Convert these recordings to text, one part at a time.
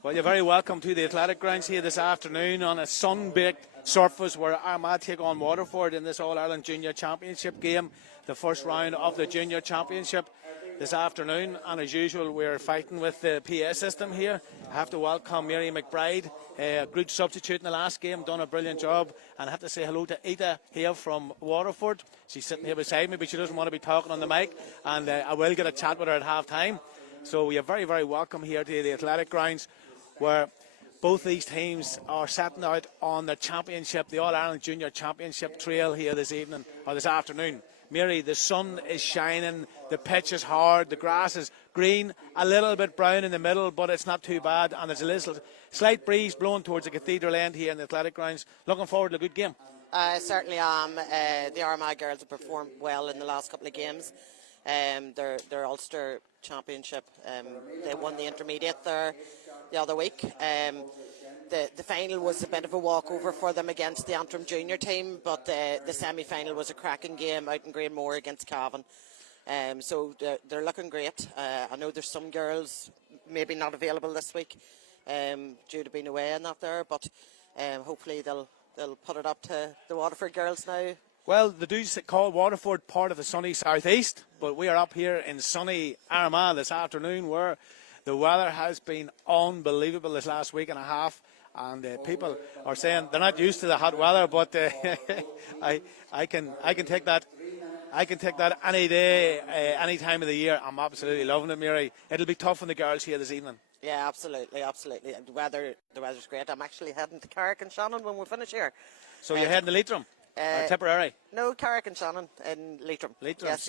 Well, you're very welcome to the athletic grounds here this afternoon on a sun-baked surface where Armagh take on Waterford in this All-Ireland Junior Championship game, the first round of the Junior Championship this afternoon. And as usual, we're fighting with the PA system here. I have to welcome Mary McBride, a good substitute in the last game, done a brilliant job. And I have to say hello to Ida here from Waterford. She's sitting here beside me, but she doesn't want to be talking on the mic. And I will get a chat with her at half-time. So you're very, very welcome here to the athletic grounds, where both these teams are setting out on the championship, the All-Ireland Junior Championship trail here this evening, or this afternoon. Mary, the sun is shining, the pitch is hard, the grass is green, a little bit brown in the middle, but it's not too bad, and there's a little slight breeze blowing towards the cathedral end here in the athletic grounds. Looking forward to a good game. I certainly am. The Armagh girls have performed well in the last couple of games. Their Ulster Championship, they won the intermediate there the other week. The final was a bit of a walkover for them against the Antrim junior team, but the semi-final was a cracking game out in Greenmore against Cavan. So they're looking great. I know there's some girls maybe not available this week due to being away and that there, but hopefully they'll put it up to the Waterford girls now. Well, they do call Waterford part of the sunny southeast, but we are up here in sunny Armagh this afternoon, where the weather has been unbelievable this last week and a half, and people are saying they're not used to the hot weather, but I can take that. I can take that any day, any time of the year. I'm absolutely loving it, Mary. It'll be tough on the girls here this evening. Yeah, absolutely. The weather's great. I'm actually heading to Carrick and Shannon when we finish here. So you're heading to Leitrim? Tipperary? No, Carrick and Shannon in Leitrim. Yes.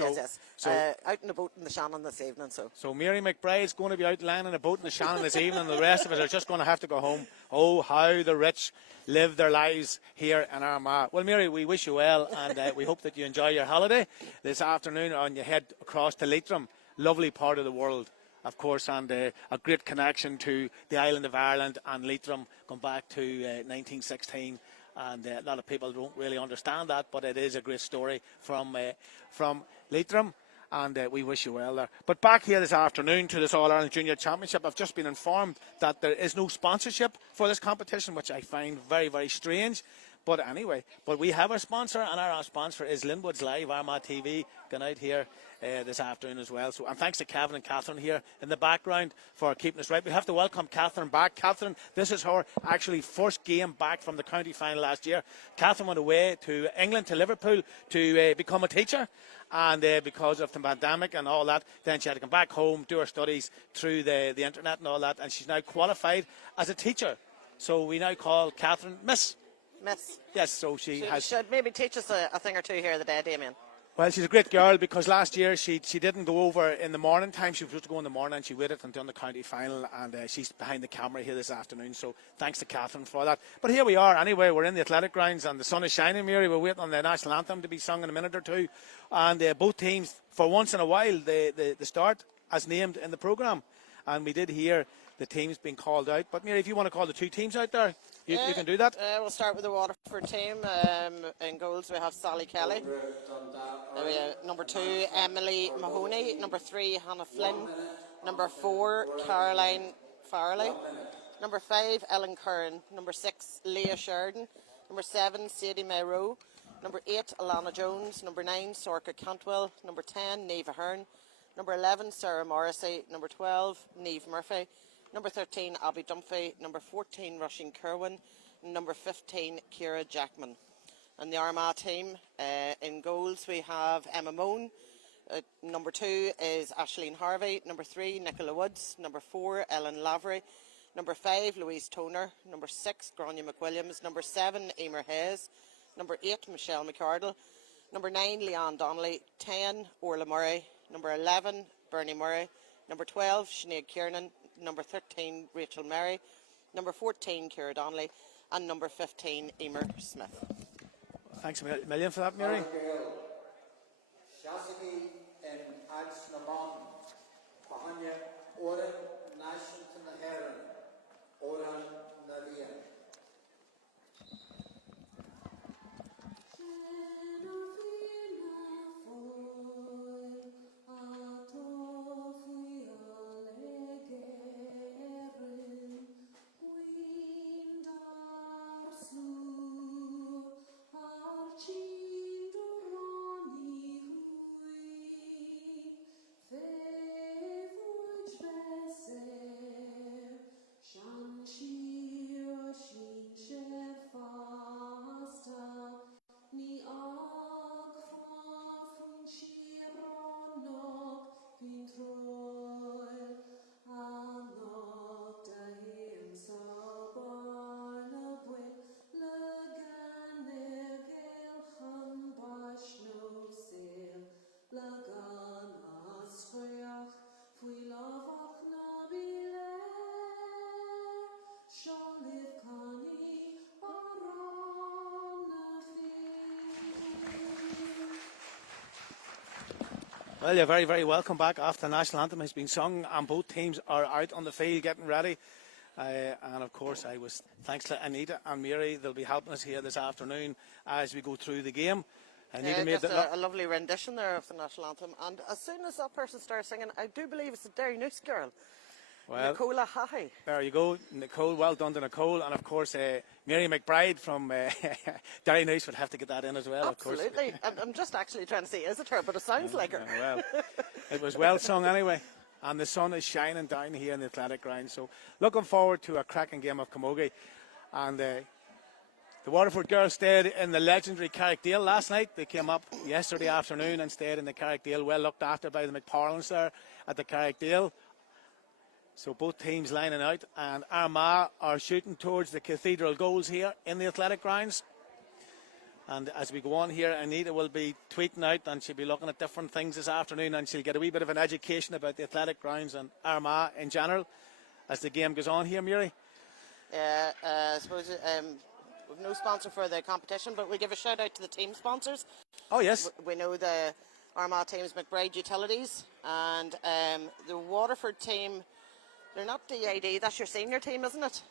So, out in a boat in the Shannon this evening. So Mary McBride's going to be out landing a boat in the Shannon this evening, and the rest of us are just going to have to go home. Oh, how the rich live their lives here in Armagh. Well, Mary, we wish you well, and we hope that you enjoy your holiday this afternoon on your head across to Leitrim. Lovely part of the world, of course, and a great connection to the island of Ireland and Leitrim, going back to 1916. And a lot of people don't really understand that, but it is a great story from Leitrim, and we wish you well there. But back here this afternoon to this All-Ireland Junior Championship, I've just been informed that there is no sponsorship for this competition, which I find very, very strange. But anyway, we have our sponsor, and our sponsor is Linwood's Live, Armagh TV, going out here this afternoon as well. So, and thanks to Kevin and Catherine here in the background for keeping us right. We have to welcome Catherine back. Catherine, this is her actually first game back from the county final last year. Catherine went away to England, to Liverpool, to become a teacher. And because of the pandemic and all that, then she had to come back home, do her studies through the internet and all that. And she's now qualified as a teacher. So we now call Catherine Miss. Yes, so she should maybe teach us a thing or two here the day, Damien. Well, she's a great girl, because last year she didn't go over in the morning time. She was supposed to go in the morning, and she waited until the county final, and she's behind the camera here this afternoon. So thanks to Catherine for that. But here we are anyway. We're in the athletic grounds, and the sun is shining, Mary. We're waiting on the national anthem to be sung in a minute or two. And both teams, for once in a while, they start as named in the programme. And we did hear the teams being called out. But Mary, if you want to call the two teams out there, you can do that. We'll start with the Waterford team. In goals we have Sally Kelly. Number 2, Emily Mahoney. Number 3, Hannah Flynn. Number 4, Caroline Farley. Number 5, Ellen Curran. Number 6, Leah Sheridan. Number 7, Sadie May Rowe. Number 8, Alana Jones. Number 9, Sorka Cantwell. Number 10, Neva Hearn. Number 11, Sarah Morrissey. Number 12, Neve Murphy. Number 13, Abby Dunphy. Number 14, Rushing Kerwin. Number 15, Ciara Jackman. And the Armagh team, in goals we have Emma Moan. Number 2 is Ashleen Harvey. Number 3, Nicola Woods. Number 4, Ellen Lavery. Number 5, Louise Toner. Number 6, Grania McWilliams. Number 7, Emer Hayes. Number 8, Michelle McArdle. Number 9, Leanne Donnelly. 10, Orla Murray. Number 11, Bernie Murray. Number 12, Sinead Kiernan. Number 13, Rachel Mary. Number 14, Ciara Donnelly. And number 15, Emer Smith. Thanks a million for that, Mary. Well, you're very, very welcome back after the national anthem has been sung and both teams are out on the field getting ready. And of course, thanks to Anita and Mary, they'll be helping us here this afternoon as we go through the game. Anita made just a lovely rendition there of the national anthem. And as soon as that person starts singing, I do believe it's the Derry Noose girl. Well, Nicola Hahi. There you go, Nicole. Well done to Nicole. And of course, Mary McBride from Derry Noose would have to get that in as well. Absolutely. Of course. I'm just actually trying to see, is it her? But it sounds like her. Well, it was well sung anyway. And the sun is shining down here in the athletic ground. So looking forward to a cracking game of camogie. And the Waterford girls stayed in the legendary Carrickdale last night. They came up yesterday afternoon and stayed in the Carrickdale, well looked after by the McParlins there at the Carrickdale. So both teams lining out, and Armagh are shooting towards the cathedral goals here in the athletic grounds. And as we go on here, Anita will be tweeting out, and she'll be looking at different things this afternoon, and she'll get a wee bit of an education about the athletic grounds and Armagh in general as the game goes on here, Mary. Yeah, I suppose we've no sponsor for the competition, but we'll give a shout out to the team sponsors. Oh yes. We know the Armagh team's McBride Utilities, and the Waterford team. They're not DID, that's your senior team, isn't it?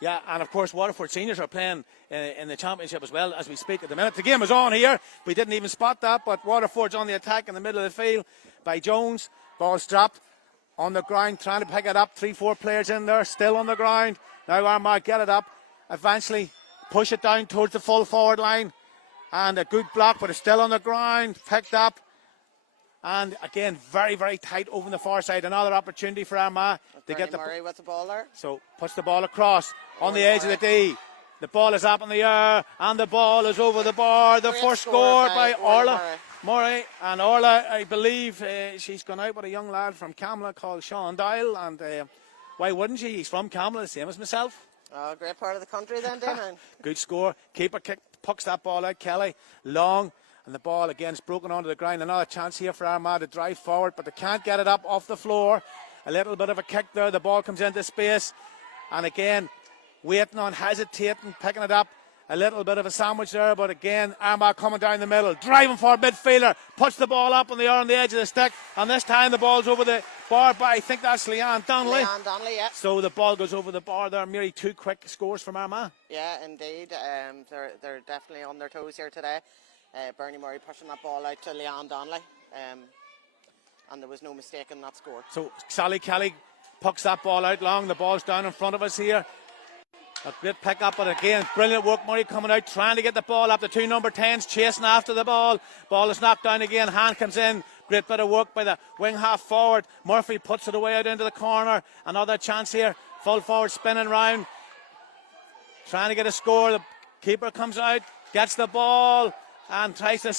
Yeah, and of course Waterford seniors are playing in the championship as well as we speak at the minute. The game is on here. We didn't even spot that, but Waterford's on the attack in the middle of the field by Jones. Ball's dropped on the ground, trying to pick it up. 3-4 players in there, still on the ground. Now Armagh get it up, eventually push it down towards the full forward line. And a good block, but it's still on the ground, picked up. And again, very, very tight over the far side. Another opportunity for Armagh to get the Murray with the ball there. So puts the ball across on the edge of the D. The ball is up in the air, and the ball is over the bar. The first score by Orla Murray. And Orla, I believe, she's gone out with a young lad from Camla called Sean Doyle. And why wouldn't she? He's from Camla, the same as myself. Oh, great part of the country then, Damon. Good score. Keeper pucks that ball out. Kelly, long. And the ball again is broken onto the ground. Another chance here for Armagh to drive forward, but they can't get it up off the floor. A little bit of a kick there. The ball comes into space. And again, waiting on, hesitating, picking it up. A little bit of a sandwich there, but again, Armagh coming down the middle. Driving for midfielder. Puts the ball up on the air on the edge of the stick. And this time the ball's over the bar by, I think that's Leanne Donnelly. Leanne Donnelly, yeah. So the ball goes over the bar there. Merely 2 quick scores from Armagh. Yeah, indeed. They're definitely on their toes here today. Bernie Murray pushing that ball out to Leanne Donnelly. And there was no mistake in that score. So Sally Kelly pucks that ball out long. The ball's down in front of us here. A great pick up, but again, brilliant work. Murray coming out, trying to get the ball up. The 2 number 10s chasing after the ball. Ball is knocked down again. Hand comes in. Great bit of work by the wing half forward. Murphy puts it away out into the corner. Another chance here. Full forward spinning round. Trying to get a score. The keeper comes out, gets the ball, and tries to,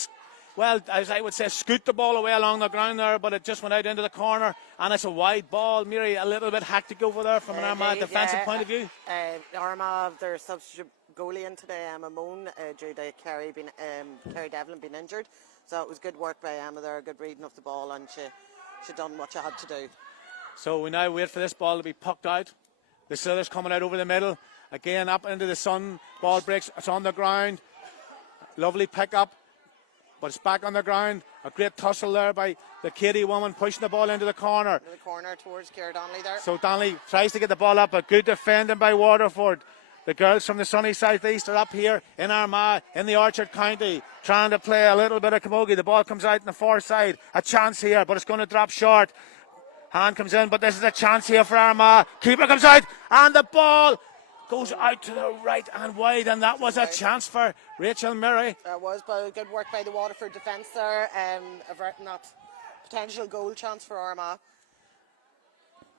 well, as I would say, scoot the ball away along the ground there, but it just went out into the corner, and it's a wide ball. Mary, a little bit hectic over there from an Armagh defensive point of view. Armagh, their substitute goalie in today, Emma Moan, due to Kerry Devlin being injured. So it was good work by Emma there, good reading of the ball, and she done what she had to do. So we now wait for this ball to be pucked out. The Slithers coming out over the middle. Again, up into the sun. Ball breaks. It's on the ground. Lovely pick up. But it's back on the ground. A great tussle there by the Katie woman pushing the ball into the corner. Into the corner towards Ciara Donnelly there. So Donnelly tries to get the ball up, but good defending by Waterford. The girls from the sunny southeast are up here in Armagh, in the Orchard County, trying to play a little bit of camogie. The ball comes out on the far side. A chance here, but it's going to drop short. Hand comes in, but this is a chance here for Armagh. Keeper comes out, and the ball goes out to the right and wide, and that was a chance for Rachel Murray. That was good work by the Waterford defence there, averting that potential goal chance for Armagh.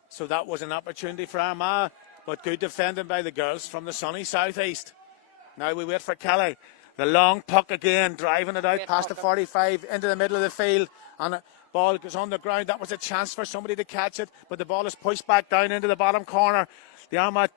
So that was an opportunity for Armagh, but good defending by the girls from the sunny southeast. Now we wait for Kelly. The long puck again, driving it out past the 45 into the middle of the field, and ball goes on the ground. That was a chance for somebody to catch it, but the ball is pushed back down into the bottom corner. The Armagh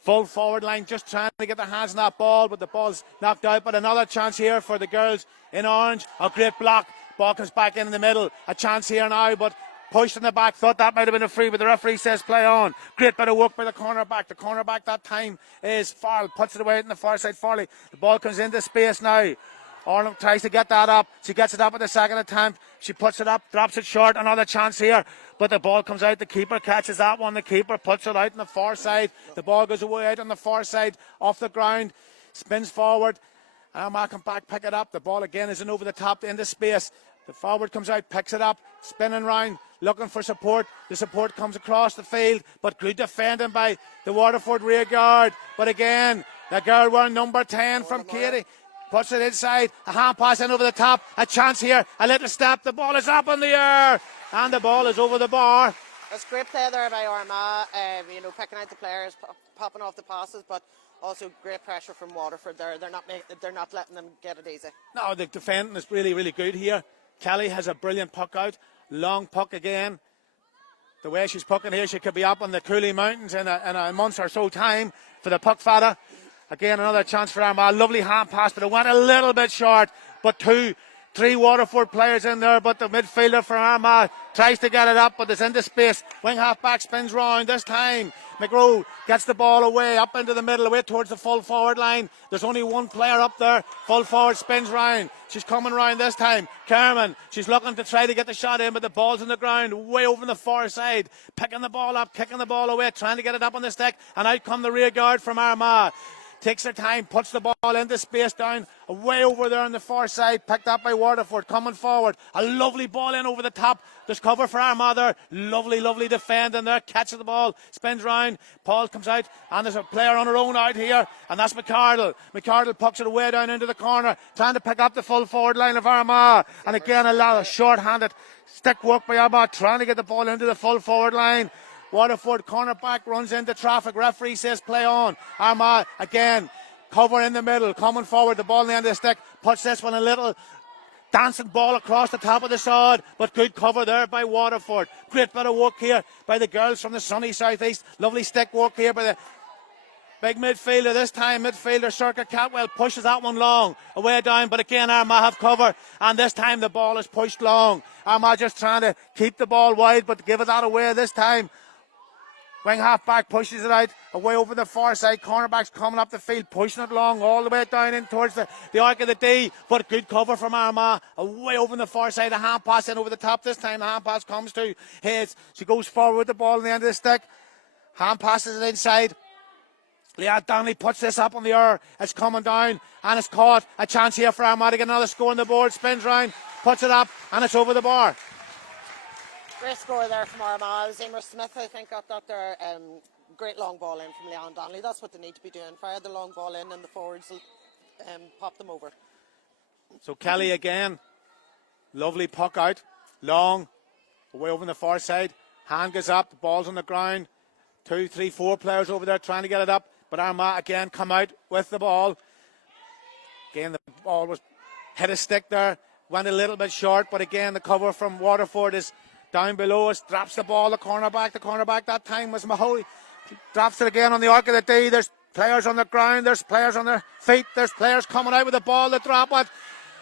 full forward line just trying to get their hands on that ball, but the ball's knocked out. But another chance here for the girls in orange. A great block. Ball comes back in the middle. A chance here now, but pushed in the back, thought that might have been a free, but the referee says play on. Great bit of work by the cornerback. The cornerback that time is Farrell, puts it away in the far side. Farley, the ball comes into space now. Arnold tries to get that up. She gets it up at the second attempt. She puts it up, drops it short. Another chance here, but the ball comes out. The keeper catches that one. The keeper puts it out on the far side. The ball goes away out on the far side, off the ground, spins forward. Armagh come back, pick it up. The ball again is in over the top into space. The forward comes out, picks it up, spinning round, looking for support. The support comes across the field, but good defending by the Waterford rear guard. But again, the girl wearing number 10 from Katie puts it inside. A hand pass in over the top. A chance here, a little step. The ball is up in the air, and the ball is over the bar. That's great play there by Armagh. Picking out the players, popping off the passes, but also great pressure from Waterford there. They're not letting them get it easy. No, the defending is really, really good here. Kelly has a brilliant puck out. Long puck again. The way she's pucking here, she could be up on the Cooley Mountains in a month or so time for the puck fada. Again, another chance for Armagh. Lovely hand pass, but it went a little bit short. But 2-3 Waterford players in there, but the midfielder for Armagh tries to get it up, but it's into space. Wing half back spins round this time. McGraw gets the ball away, up into the middle, away towards the full forward line. There's only one player up there. Full forward spins round. She's coming round this time. Kerman, she's looking to try to get the shot in, but the ball's on the ground, way over on the far side. Picking the ball up, kicking the ball away, trying to get it up on the stick, and out come the rear guard from Armagh. Takes her time, puts the ball into space down, way over there on the far side, picked up by Waterford, coming forward. A lovely ball in over the top. There's cover for Armagh there. Lovely, lovely defending there. Catches the ball, spins round. Paul comes out, and there's a player on her own out here, and that's McCardle. McCardle pucks it away down into the corner, trying to pick up the full forward line of Armagh. And again, a lot of short-handed stick work by Armagh, trying to get the ball into the full forward line. Waterford cornerback runs into traffic. Referee says play on. Armagh again, cover in the middle, coming forward. The ball in the end of the stick. Puts this one a little dancing ball across the top of the sod, but good cover there by Waterford. Great bit of work here by the girls from the sunny southeast. Lovely stick work here by the big midfielder. This time midfielder Circa Catwell pushes that one long, away down, but again Armagh have cover, and this time the ball is pushed long. Armagh just trying to keep the ball wide, but give it that away this time. Wing half back pushes it out, away over the far side. Cornerbacks coming up the field, pushing it long all the way down in towards the arc of the D. But good cover from Armagh, away over on the far side. A hand pass in over the top. This time the hand pass comes to Hayes. She goes forward with the ball in the end of the stick. Hand passes it inside. Leah Donnelly puts this up on the air. It's coming down and it's caught. A chance here for Armagh to get another score on the board. Spins round, puts it up, and it's over the bar. Great score there from Armagh. Zimmer Smith, I think, got that there. Great long ball in from Leon Donnelly. That's what they need to be doing. Fire the long ball in, and the forwards will pop them over. So Kelly again. Lovely puck out. Long. Away over on the far side. Hand goes up. The ball's on the ground. 2, 3, 4 players over there trying to get it up. But Armagh again come out with the ball. Again, the ball was hit a stick there. Went a little bit short. But again, the cover from Waterford is down below us, drops the ball, the cornerback that time was Mahoney, drops it again on the arc of the D. There's players on the ground, there's players on their feet, there's players coming out with the ball, they drop it,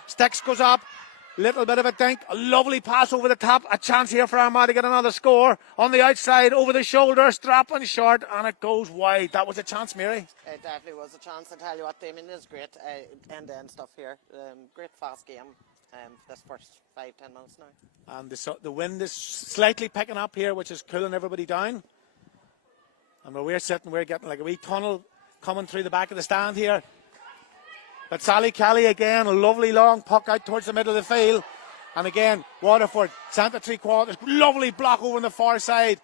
Sticks goes up, little bit of a dink, a lovely pass over the top, a chance here for Armagh to get another score, on the outside, over the shoulders, dropping short, and it goes wide. That was a chance, Mary. It definitely was a chance, I tell you what, Damien, it is great end-to-end stuff here, great fast game. This first 5-10 minutes now. And the wind is slightly picking up here, which is cooling everybody down. And where we're sitting, we're getting like a wee tunnel coming through the back of the stand here. But Sally Kelly again, a lovely long puck out towards the middle of the field. And again, Waterford, centre 3/4, lovely block over on the far side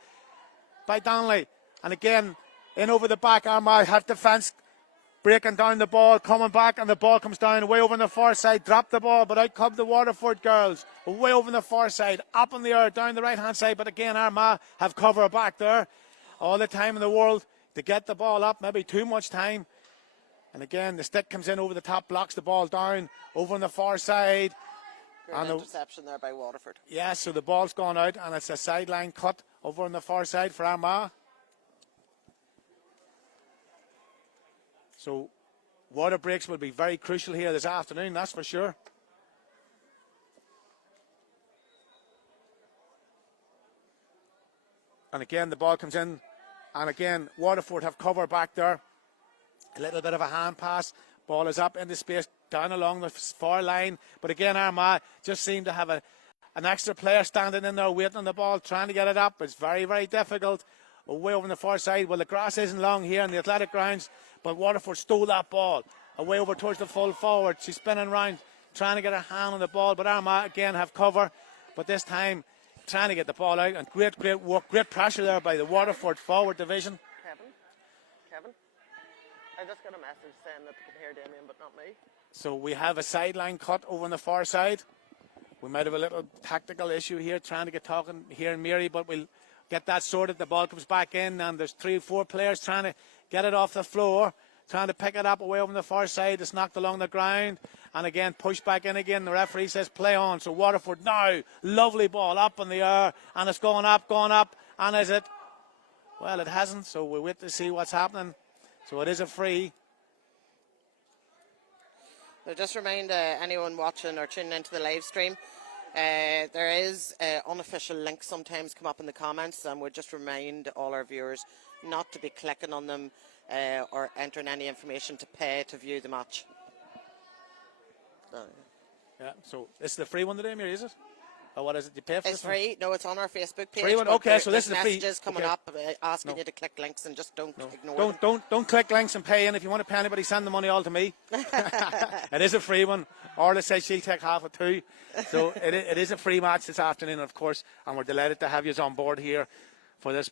by Donnelly. And again, in over the back, Armagh have defence. Breaking down the ball, coming back, and the ball comes down way over on the far side. Drop the ball, but out come the Waterford girls. Way over on the far side, up in the air, down the right-hand side. But again, Armagh have cover back there. All the time in the world to get the ball up, maybe too much time. And again, the stick comes in over the top, blocks the ball down, over on the far side. Great and interception there by Waterford. Yeah, so the ball's gone out, and it's a sideline cut over on the far side for Armagh. So water breaks will be very crucial here this afternoon, that's for sure. And again, the ball comes in. And again, Waterford have cover back there. A little bit of a hand pass. Ball is up into space, down along the far line. But again, Armagh just seem to have an extra player standing in there waiting on the ball, trying to get it up. It's very, very difficult. Away over on the far side. Well, the grass isn't long here in the athletic grounds, but Waterford stole that ball. Away over towards the full forward. She's spinning round, trying to get her hand on the ball. But Armagh again have cover. But this time, trying to get the ball out. And great work, great pressure there by the Waterford forward division. Kevin, I just got a message saying that they could hear Damien, but not me. So we have a sideline cut over on the far side. We might have a little tactical issue here, trying to get talking here in Mary, but we'll get that sorted. The ball comes back in, and there's 3 or 4 players trying to get it off the floor, trying to pick it up away over on the far side. It's knocked along the ground, and again, pushed back in again. The referee says play on. So Waterford now, lovely ball up in the air, and it's going up, and is it? Well, it hasn't, so we'll wait to see what's happening. So it is a free. So just remind anyone watching or tuning into the live stream, there is unofficial links sometimes come up in the comments, and we'll just remind all our viewers not to be clicking on them or entering any information to pay to view the match. Yeah, so this is the free one today, Mary, is it? Or what is it? You pay for It's free. No, it's on our Facebook page. Free one? Okay, so this is the free. Messages coming Okay. up asking you to click links, and just don't ignore them. Don't click links and pay in. If you want to pay anybody, send the money all to me. It is a free one. Orla says she'll take half of 2. So it is a free match this afternoon, of course, and we're delighted to have you on board here for this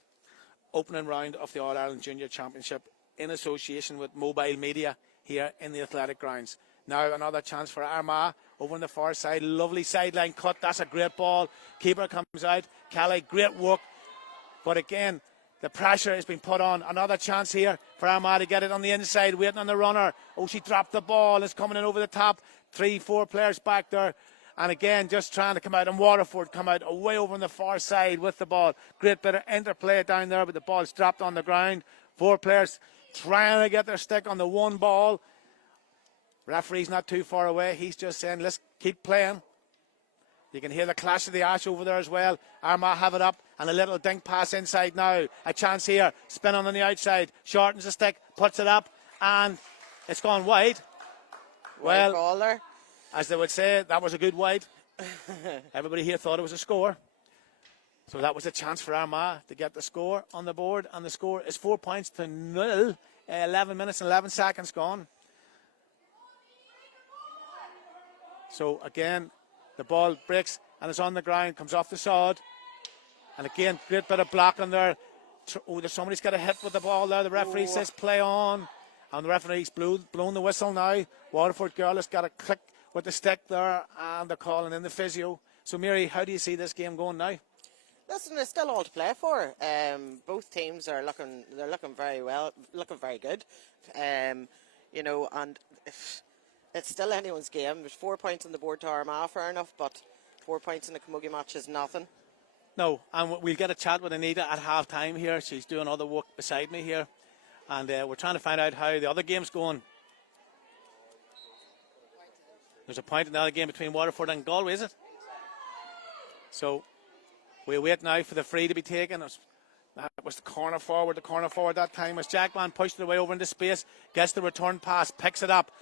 opening round of the All-Ireland Junior Championship in association with Mobile Media here in the athletic grounds. Now another chance for Armagh over on the far side. Lovely sideline cut. That's a great ball. Keeper comes out. Kelly, great work. But again, the pressure has been put on. Another chance here for Armagh to get it on the inside, waiting on the runner. Oh, she dropped the ball. It's coming in over the top. 3, 4 players back there. And again, just trying to come out. And Waterford come out away over on the far side with the ball. Great bit of interplay down there, but the ball's dropped on the ground. 4 players trying to get their stick on the one ball. Referee's not too far away. He's just saying, let's keep playing. You can hear the clash of the ash over there as well. Armagh have it up, and a little dink pass inside now. A chance here. Spin on the outside. Shortens the stick, puts it up, and it's gone wide. Well, ball there. As they would say, that was a good wide. Everybody here thought it was a score. So that was a chance for Armagh to get the score on the board, and the score is 4 points to 0. 11 minutes and 11 seconds gone. So again, the ball breaks and it's on the ground, comes off the sod. And again, great bit of blocking there. Oh, somebody's got a hit with the ball there. The referee says play on. And the referee's blown the whistle now. Waterford girl has got a click with the stick there, and they're calling in the physio. So Mary, how do you see this game going now? Listen, it's still all to play for. Both teams are looking very well, looking very good. You know, and it's still anyone's game. There's 4 points on the board to Armagh, fair enough, but 4 points in the Camogie match is nothing. No, and we'll get a chat with Anita at half time here. She's doing other work beside me here, and we're trying to find out how the other game's going. There's a point in the other game between Waterford and Galway, is it? So we'll wait now for the free to be taken. That was the corner forward. The corner forward that time was Jackman, pushed it away over into space, gets the return pass, picks it up,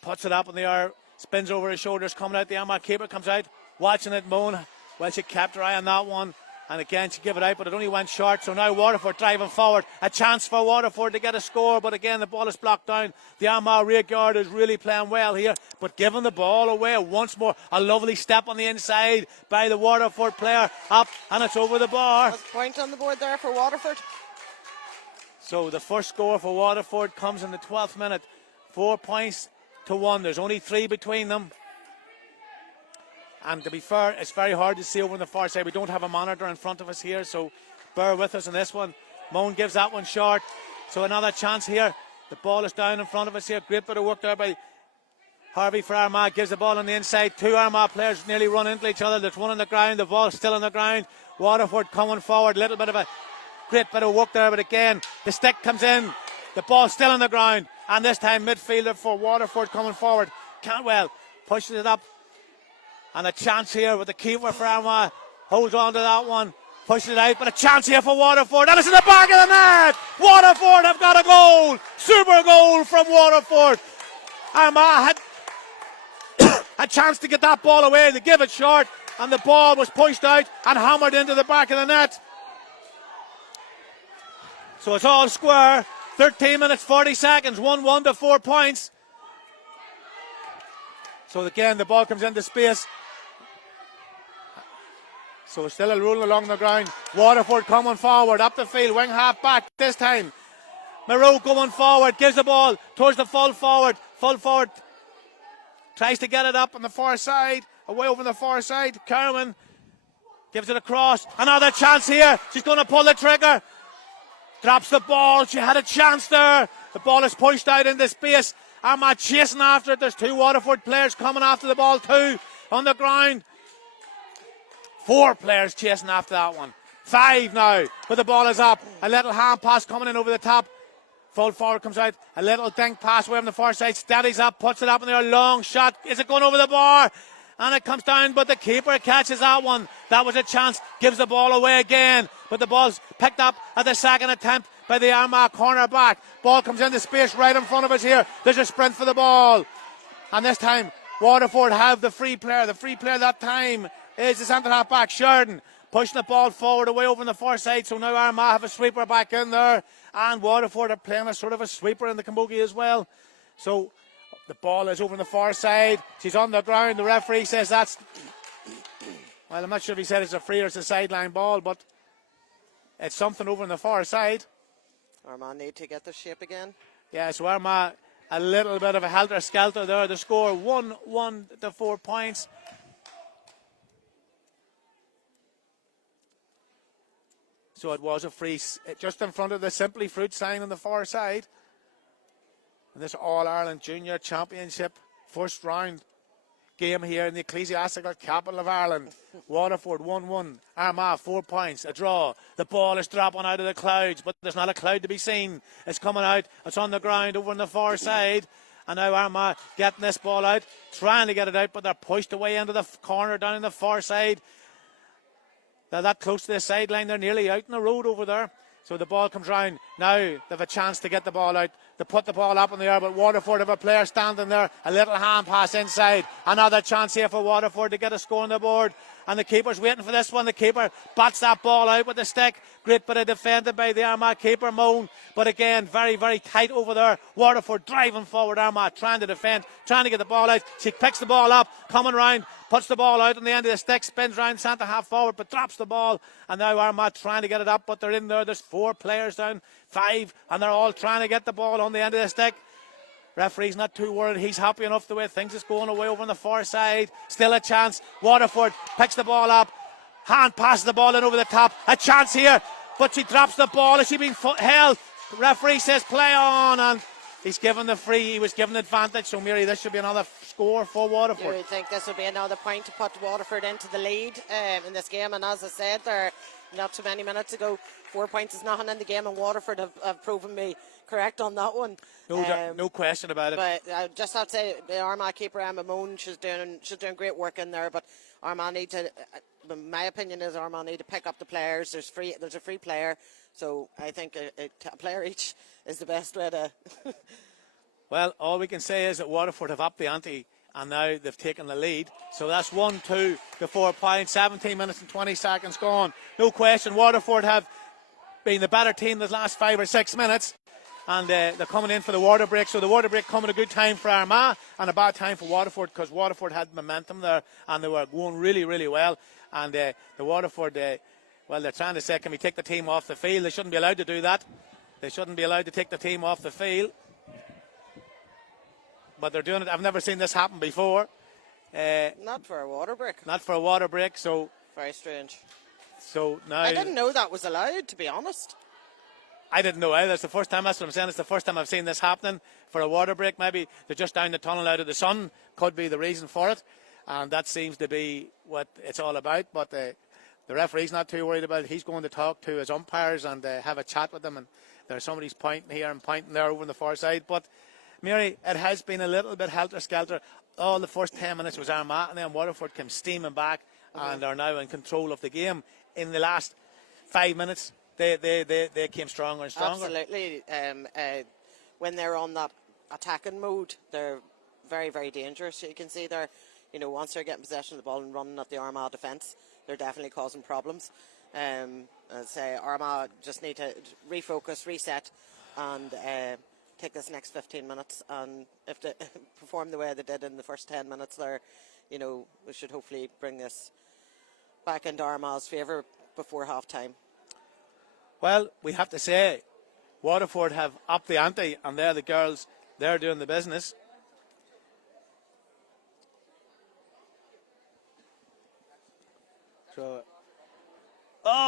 puts it up in the air, spins over his shoulders, coming out. The Armagh keeper comes out, watching it moan. Well, she kept her eye on that one, and again she gave it out, but it only went short. So now Waterford driving forward, a chance for Waterford to get a score, but again the ball is blocked down. The Armagh rear guard is really playing well here, but giving the ball away once more. A lovely step on the inside by the Waterford player, up, and it's over the bar. There's a point on the board there for Waterford. So the first score for Waterford comes in the 12th minute. 4 points to 1. There's only 3 between them. And to be fair, it's very hard to see over on the far side. We don't have a monitor in front of us here, so bear with us on this one. Moan gives that one short. So another chance here. The ball is down in front of us here. Great bit of work there by Harvey for Armagh. Gives the ball on the inside. 2 Armagh players nearly run into each other. There's one on the ground. The ball's still on the ground. Waterford coming forward. Little bit of a great bit of work there, but again, the stick comes in. The ball's still on the ground. And this time midfielder for Waterford coming forward. Cantwell pushes it up. And a chance here with the keeper for Armagh. Holds on to that one. Pushes it out, but a chance here for Waterford. And it's in the back of the net. Waterford have got a goal. Super goal from Waterford. Armagh had a chance to get that ball away. They give it short, and the ball was pushed out and hammered into the back of the net. So it's all square. 13 minutes, 40 seconds. 1-1 to 4 points. So again, the ball comes into space. So still a rolling along the ground. Waterford coming forward, up the field, wing half back this time. Moreau going forward, gives the ball towards the full forward. Full forward tries to get it up on the far side, away over the far side. Kerwin gives it across. Another chance here. She's going to pull the trigger. Drops the ball. She had a chance there. The ball is pushed out into space. Armagh chasing after it. There's 2 Waterford players coming after the ball too on the ground. 4 players chasing after that one. 5 now, but the ball is up. A little hand pass coming in over the top. Full forward comes out. A little dink pass away on the far side. Steadies up, puts it up in there. Long shot. Is it going over the bar? And it comes down, but the keeper catches that one. That was a chance. Gives the ball away again. But the ball's picked up at the second attempt by the Armagh corner back. Ball comes into space right in front of us here. There's a sprint for the ball. And this time, Waterford have the free player. The free player that time is the centre half back, Sheridan, pushing the ball forward away over on the far side. So now Armagh have a sweeper back in there, and Waterford are playing a sort of a sweeper in the camogie as well. So the ball is over on the far side. She's on the ground. The referee says that's, well, I'm not sure if he said it's a free or it's a sideline ball, but it's something over on the far side. Armagh need to get the shape again. Yeah, so Armagh a little bit of a helter-skelter there. The score 1-1 to 4 points. So it was a free just in front of the Simply Fruit sign on the far side. And this All-Ireland Junior Championship first round game here in the ecclesiastical capital of Ireland. Waterford 1-1, Armagh 4 points, a draw. The ball is dropping out of the clouds, but there's not a cloud to be seen. It's coming out, it's on the ground over on the far side. And now Armagh getting this ball out, trying to get it out, but they're pushed away into the corner down on the far side. They're that close to the sideline, they're nearly out in the road over there. So the ball comes round. Now they have a chance to get the ball out, to put the ball up in the air, but Waterford have a player standing there. A little hand pass inside. Another chance here for Waterford to get a score on the board. And the keeper's waiting for this one. The keeper bats that ball out with the stick. Great bit of defended by the Armagh keeper, Moan. But again, very, very tight over there. Waterford driving forward, Armagh trying to defend, trying to get the ball out. She picks the ball up, coming round, puts the ball out on the end of the stick, spins round centre half forward, but drops the ball. And now Armagh trying to get it up, but they're in there. There's 4 players down, 5, and they're all trying to get the ball on the end of the stick. Referee's not too worried. He's happy enough the way things is going away over on the far side. Still a chance. Waterford picks the ball up. Hand passes the ball in over the top. A chance here, but she drops the ball. Is she being held? Referee says play on, and he's given the free. He was given advantage. So, Mary, this should be another score for Waterford. You would think this would be another point to put Waterford into the lead in this game. And as I said there not too many minutes ago, 4 points is nothing in the game, and Waterford have proven me correct on that one. No question about it. But I just have to say, the Armagh keeper Emma Moan, she's doing great work in there. But Armagh need to, my opinion is Armagh need to pick up the players. There's a free player, so I think a player each is the best way to. Well, all we can say is that Waterford have upped the ante, and now they've taken the lead. So that's 1-2 to 4 points. 17 minutes and 20 seconds gone. No question, Waterford have been the better team the last 5 or 6 minutes. And they're coming in for the water break. So the water break coming at a good time for Armagh and a bad time for Waterford, because Waterford had momentum there and they were going really, really well. And the Waterford, well, they're trying to say, can we take the team off the field? They shouldn't be allowed to do that. They shouldn't be allowed to take the team off the field. But they're doing it. I've never seen this happen before. Not for a water break. Not for a water break. So very strange. So now I didn't know that was allowed, to be honest. I didn't know either. It's the first time, that's what I'm saying, it's the first time I've seen this happening for a water break. Maybe they're just down the tunnel out of the sun, could be the reason for it, and that seems to be what it's all about. But the referee's not too worried about it. He's going to talk to his umpires and have a chat with them, and there's somebody's pointing here and pointing there over on the far side. But Mary, it has been a little bit helter-skelter. All the first 10 minutes was Armagh, and then Waterford came steaming back and are now in control of the game. In the last 5 minutes, they came stronger and stronger. Absolutely. When they're on that attacking mode, they're very, very dangerous. You can see they're, once they're getting possession of the ball and running at the Armagh defence, they're definitely causing problems. I'd say Armagh just need to refocus, reset, and take this next 15 minutes. And if they perform the way they did in the first 10 minutes there, we should hopefully bring this back into Armagh's favour before half time. Well, we have to say, Waterford have upped the ante, and they're the girls, they're doing the business.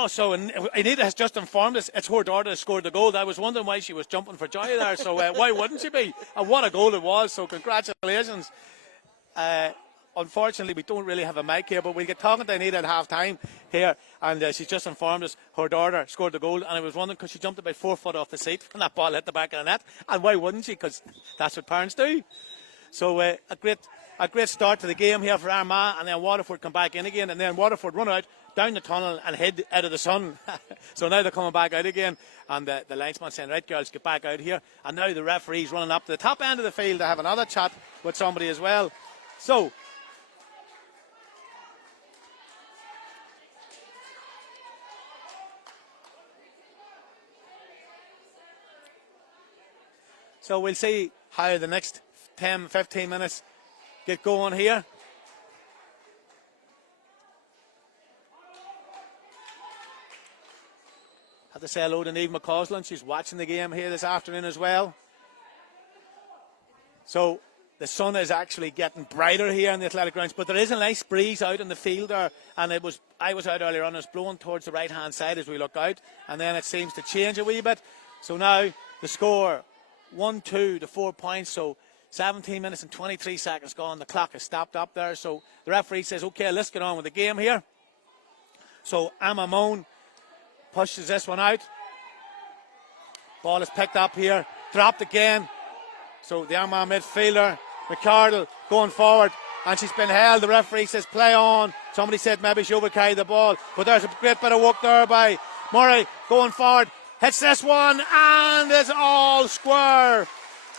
So Anita has just informed us it's her daughter that scored the goal. I was wondering why she was jumping for joy there, so why wouldn't she be? And what a goal it was, so congratulations. Unfortunately, we don't really have a mic here, but we'll get talking to Anita at half-time here, and she's just informed us her daughter scored the goal, and I was wondering because she jumped about 4 foot off the seat when that ball hit the back of the net, and why wouldn't she? Because that's what parents do. So a great start to the game here for Armagh, and then Waterford come back in again, and then Waterford run out down the tunnel and head out of the sun. So now they're coming back out again, and the linesman saying, right girls, get back out here. And now the referee's running up to the top end of the field to have another chat with somebody as well. So we'll see how the next 10-15 minutes get going here. Have to say hello to Niamh McCausland. She's watching the game here this afternoon as well. So the sun is actually getting brighter here in the athletic grounds, but there is a nice breeze out in the field there, and I was out earlier on, it was blowing towards the right hand side as we look out, and then it seems to change a wee bit. So now the score 1-2 to 4 points, so 17 minutes and 23 seconds gone. The clock has stopped up there, so the referee says, okay, let's get on with the game here. So Armagh pushes this one out. Ball is picked up here, dropped again. So the Armagh midfielder, McCardle, going forward, and she's been held. The referee says play on. Somebody said maybe she overcarried the ball, but there's a great bit of work there by Murray going forward. Hits this one, and it's all square.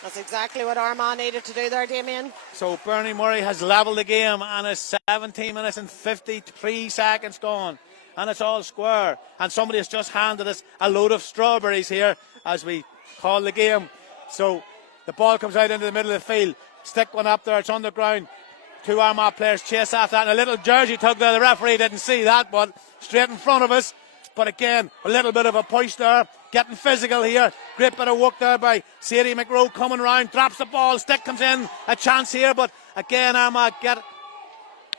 That's exactly what Armagh needed to do there, Damien. So Bernie Murray has levelled the game, and it's 17 minutes and 53 seconds gone, and it's all square. And somebody has just handed us a load of strawberries here as we call the game. So the ball comes out into the middle of the field. Stick one up there, it's on the ground. Two Armagh players chase after that, and a little jersey tug there. The referee didn't see that, but straight in front of us. But again, a little bit of a push there. Getting physical here. Great bit of work there by Sadie McRoe coming round. Drops the ball. Stick comes in. A chance here. But again, Armagh get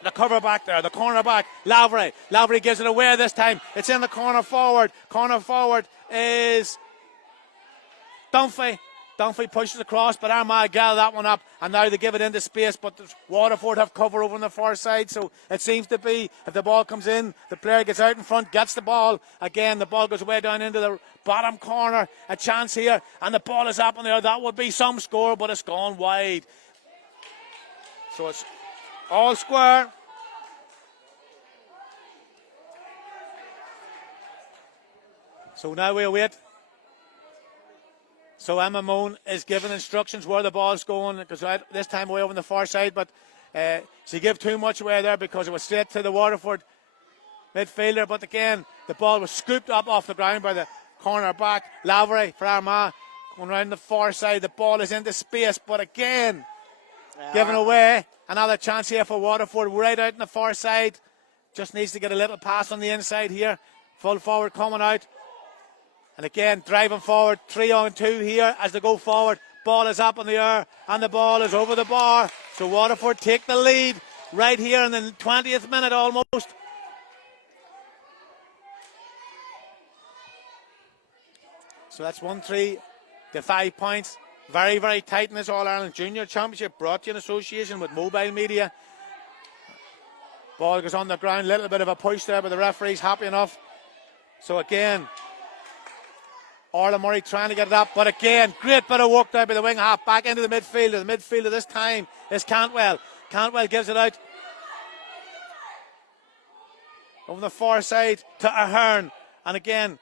the cover back there. The corner back. Lavery. Lavery gives it away this time. It's in the corner forward. Corner forward is Dunphy. Dunphy pushes across, but Armagh gather that one up, and now they give it into space, but Waterford have cover over on the far side, so it seems to be, if the ball comes in, the player gets out in front, gets the ball, again the ball goes way down into the bottom corner, a chance here, and the ball is up in there. That would be some score, but it's gone wide. So it's all square. So now we await. So Emma Moan is giving instructions where the ball's going, because right this time away over on the far side, but she gave too much away there because it was straight to the Waterford midfielder. But again, the ball was scooped up off the ground by the corner back. Lavery for Armagh going around the far side. The ball is into space, but again, giving away. Another chance here for Waterford right out in the far side. Just needs to get a little pass on the inside here. Full forward coming out. And again, driving forward, 3-on-2 here as they go forward. Ball is up in the air, and the ball is over the bar. So Waterford take the lead right here in the 20th minute almost. So that's 1-3 to 5 points. Very, very tight in this All-Ireland Junior Championship, brought to you in association with Mobile Media. Ball goes on the ground, little bit of a push there, but the referee's happy enough. So again, Orla Murray trying to get it up, but again, great bit of work there by the wing half, back into the midfielder. The midfielder this time is Cantwell. Cantwell gives it out over the far side to Ahern, And again,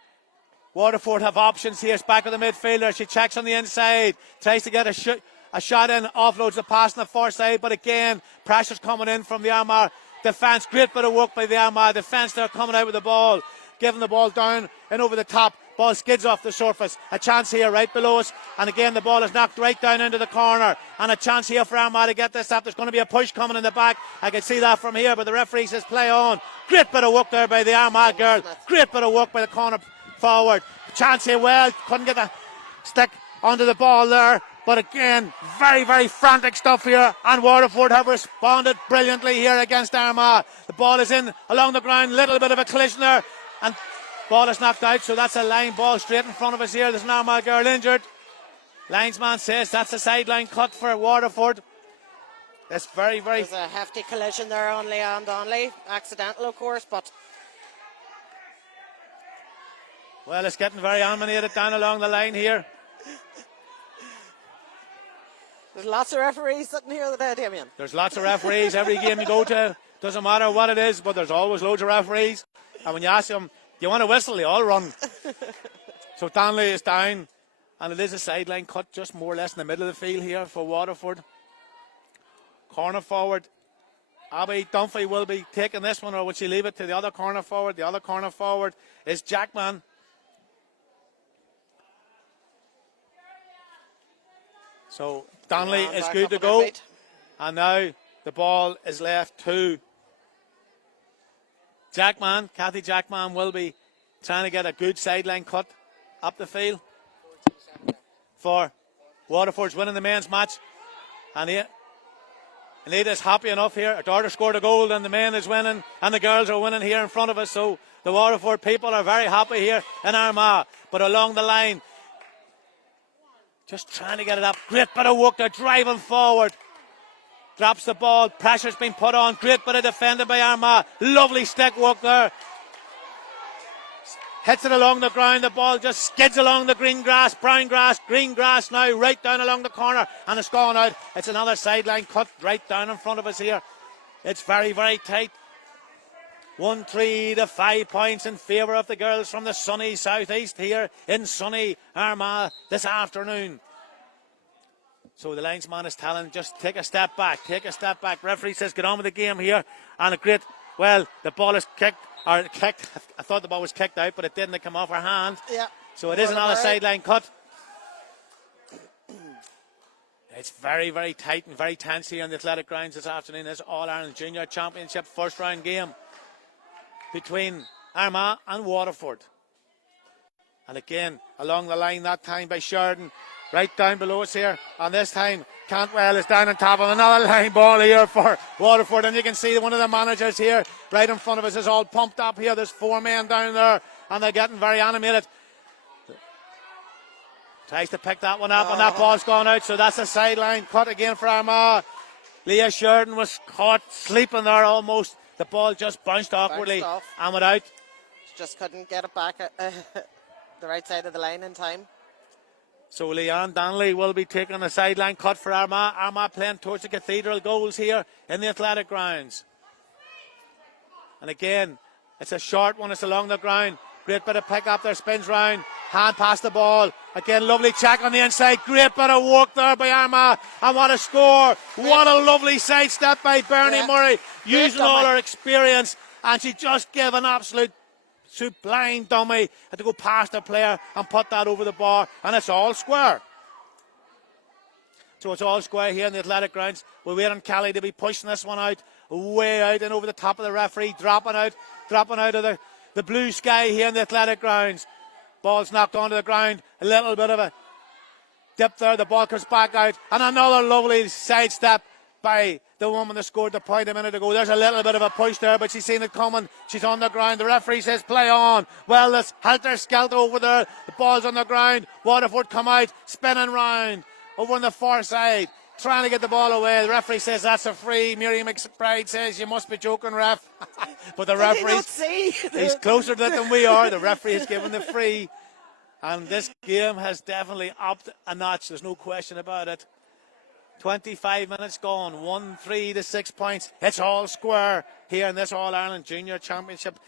Waterford have options here. It's back of the midfielder. She checks on the inside. Tries to get a shot in. Offloads the pass on the far side. But again, pressure's coming in from the Armagh defence. Great bit of work by the Armagh defence. They're coming out with the ball. Giving the ball down and over the top. Ball skids off the surface. A chance here right below us. And again, the ball is knocked right down into the corner. And a chance here for Armagh to get this up. There's going to be a push coming in the back. I can see that from here, but the referee says play on. Great bit of work there by the Armagh girl. Great bit of work by the corner forward. Chance here, well, couldn't get the stick onto the ball there. But again, very, very frantic stuff here. And Waterford have responded brilliantly here against Armagh. The ball is in along the ground. Little bit of a collision there. And ball is knocked out, so that's a line ball straight in front of us here. There's an Armagh girl injured. Linesman says that's a sideline cut for Waterford. That's very, very... There's a hefty collision there on Leanne Donnelly. Accidental, of course, but... Well, it's getting very animated down along the line here. There's lots of referees sitting here today, Damien. There's lots of referees. Every game you go to, doesn't matter what it is, but there's always loads of referees. And when you ask them, do you want to whistle? They all run. So Donnelly is down, and it is a sideline cut just more or less in the middle of the field here for Waterford. Corner forward, Abby Dunphy will be taking this one, or would she leave it to the other corner forward? The other corner forward is Jackman. So Donnelly is good to go. And now the ball is left to Jackman. Kathy Jackman will be trying to get a good sideline cut up the field for Waterford's winning the men's match. And Anita's happy enough here. Her daughter scored a goal and the men is winning and the girls are winning here in front of us. So the Waterford people are very happy here in Armagh. But along the line, just trying to get it up. Great bit of work. They're driving forward. Drops the ball. Pressure's been put on. Great bit of defending by Armagh. Lovely stick work there. Hits it along the ground. The ball just skids along the green grass. Brown grass. Green grass now. Right down along the corner. And it's gone out. It's another sideline cut right down in front of us here. It's very, very tight. 1-3 to 5 points in favour of the girls from the sunny southeast here in sunny Armagh this afternoon. So the linesman is telling just take a step back, take a step back. Referee says get on with the game here. And a great, well, the ball is kicked. I thought the ball was kicked out, but it didn't come off her hand. Yeah. So it is another sideline cut. It's very, very tight and very tense here on the athletic grounds this afternoon. This All-Ireland Junior Championship first round game between Armagh and Waterford. And again, along the line that time by Sheridan, right down below us here. And this time, Cantwell is down on top of another line ball here for Waterford. And you can see one of the managers here, right in front of us, is all pumped up here. There's 4 men down there, and they're getting very animated. Tries to pick that one up, and that ball's gone out. So that's a sideline cut again for Armagh. Leah Sheridan was caught sleeping there almost. The ball just bounced awkwardly and went out. Just couldn't get it back at the right side of the line in time. So Leanne Donnelly will be taking a sideline cut for Armagh. Armagh playing towards the Cathedral goals here in the athletic grounds. And again, it's a short one. It's along the ground. Great bit of pick up there. Spins round. Hand past the ball. Again, lovely check on the inside. Great bit of work there by Armagh. And what a score. What a lovely sidestep by Bernie Murray. Using all her experience. And she just gave an absolute sublime dummy. Had to go past the player and put that over the bar. And it's all square. So it's all square here in the athletic grounds. We'll wait on Kelly to be pushing this one out. Way out and over the top of the referee. Dropping out of the blue sky here in the athletic grounds. Ball's knocked onto the ground. A little bit of a dip there. The ball comes back out. And another lovely sidestep by the woman that scored the point a minute ago. There's a little bit of a push there, but she's seen it coming. She's on the ground. The referee says play on. Well, there's helter-skelter over there. The ball's on the ground. Waterford come out, spinning round over on the far side, trying to get the ball away. The referee says that's a free. Miriam McBride says you must be joking, ref. But the referee, he's closer to it than we are. The referee has given the free. And this game has definitely upped a notch. There's no question about it. 25 minutes gone. 1-3 to 6 points. It's all square here in this All-Ireland Junior Championship.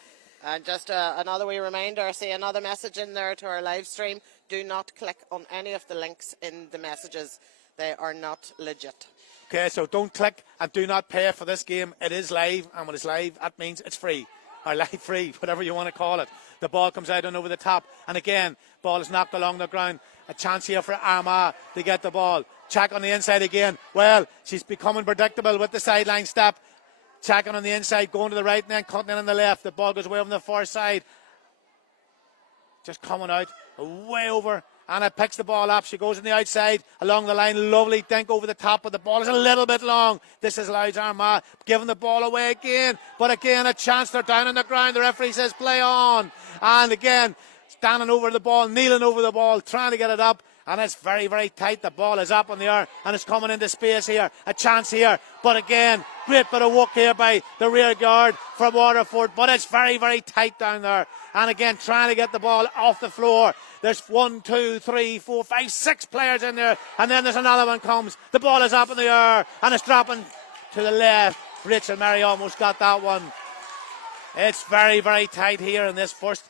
And just another wee reminder, I see another message in there to our live stream. Do not click on any of the links in the messages. They are not legit. Okay, so don't click and do not pay for this game. It is live, and when it's live, that means it's free. Or live free, whatever you want to call it. The ball comes out and over the top. And again, ball is knocked along the ground. A chance here for Armagh to get the ball. Check on the inside again. Well, she's becoming predictable with the sideline step. Checking on the inside, going to the right and then cutting in on the left. The ball goes away on the far side. Just coming out, way over. Anna picks the ball up. She goes on the outside, along the line. Lovely dink over the top, but the ball is a little bit long. This is allows Armagh giving the ball away again. But again, a chance. They're down on the ground. The referee says play on. And again, standing over the ball, kneeling over the ball, trying to get it up. And it's very, very tight. The ball is up in the air and it's coming into space here. A chance here. But again, great bit of work here by the rear guard from Waterford. But it's very, very tight down there. And again, trying to get the ball off the floor. There's 1, 2, 3, 4, 5, 6 players in there. And then there's another one comes. The ball is up in the air and it's dropping to the left. Rachel Mary almost got that one. It's very, very tight here in this first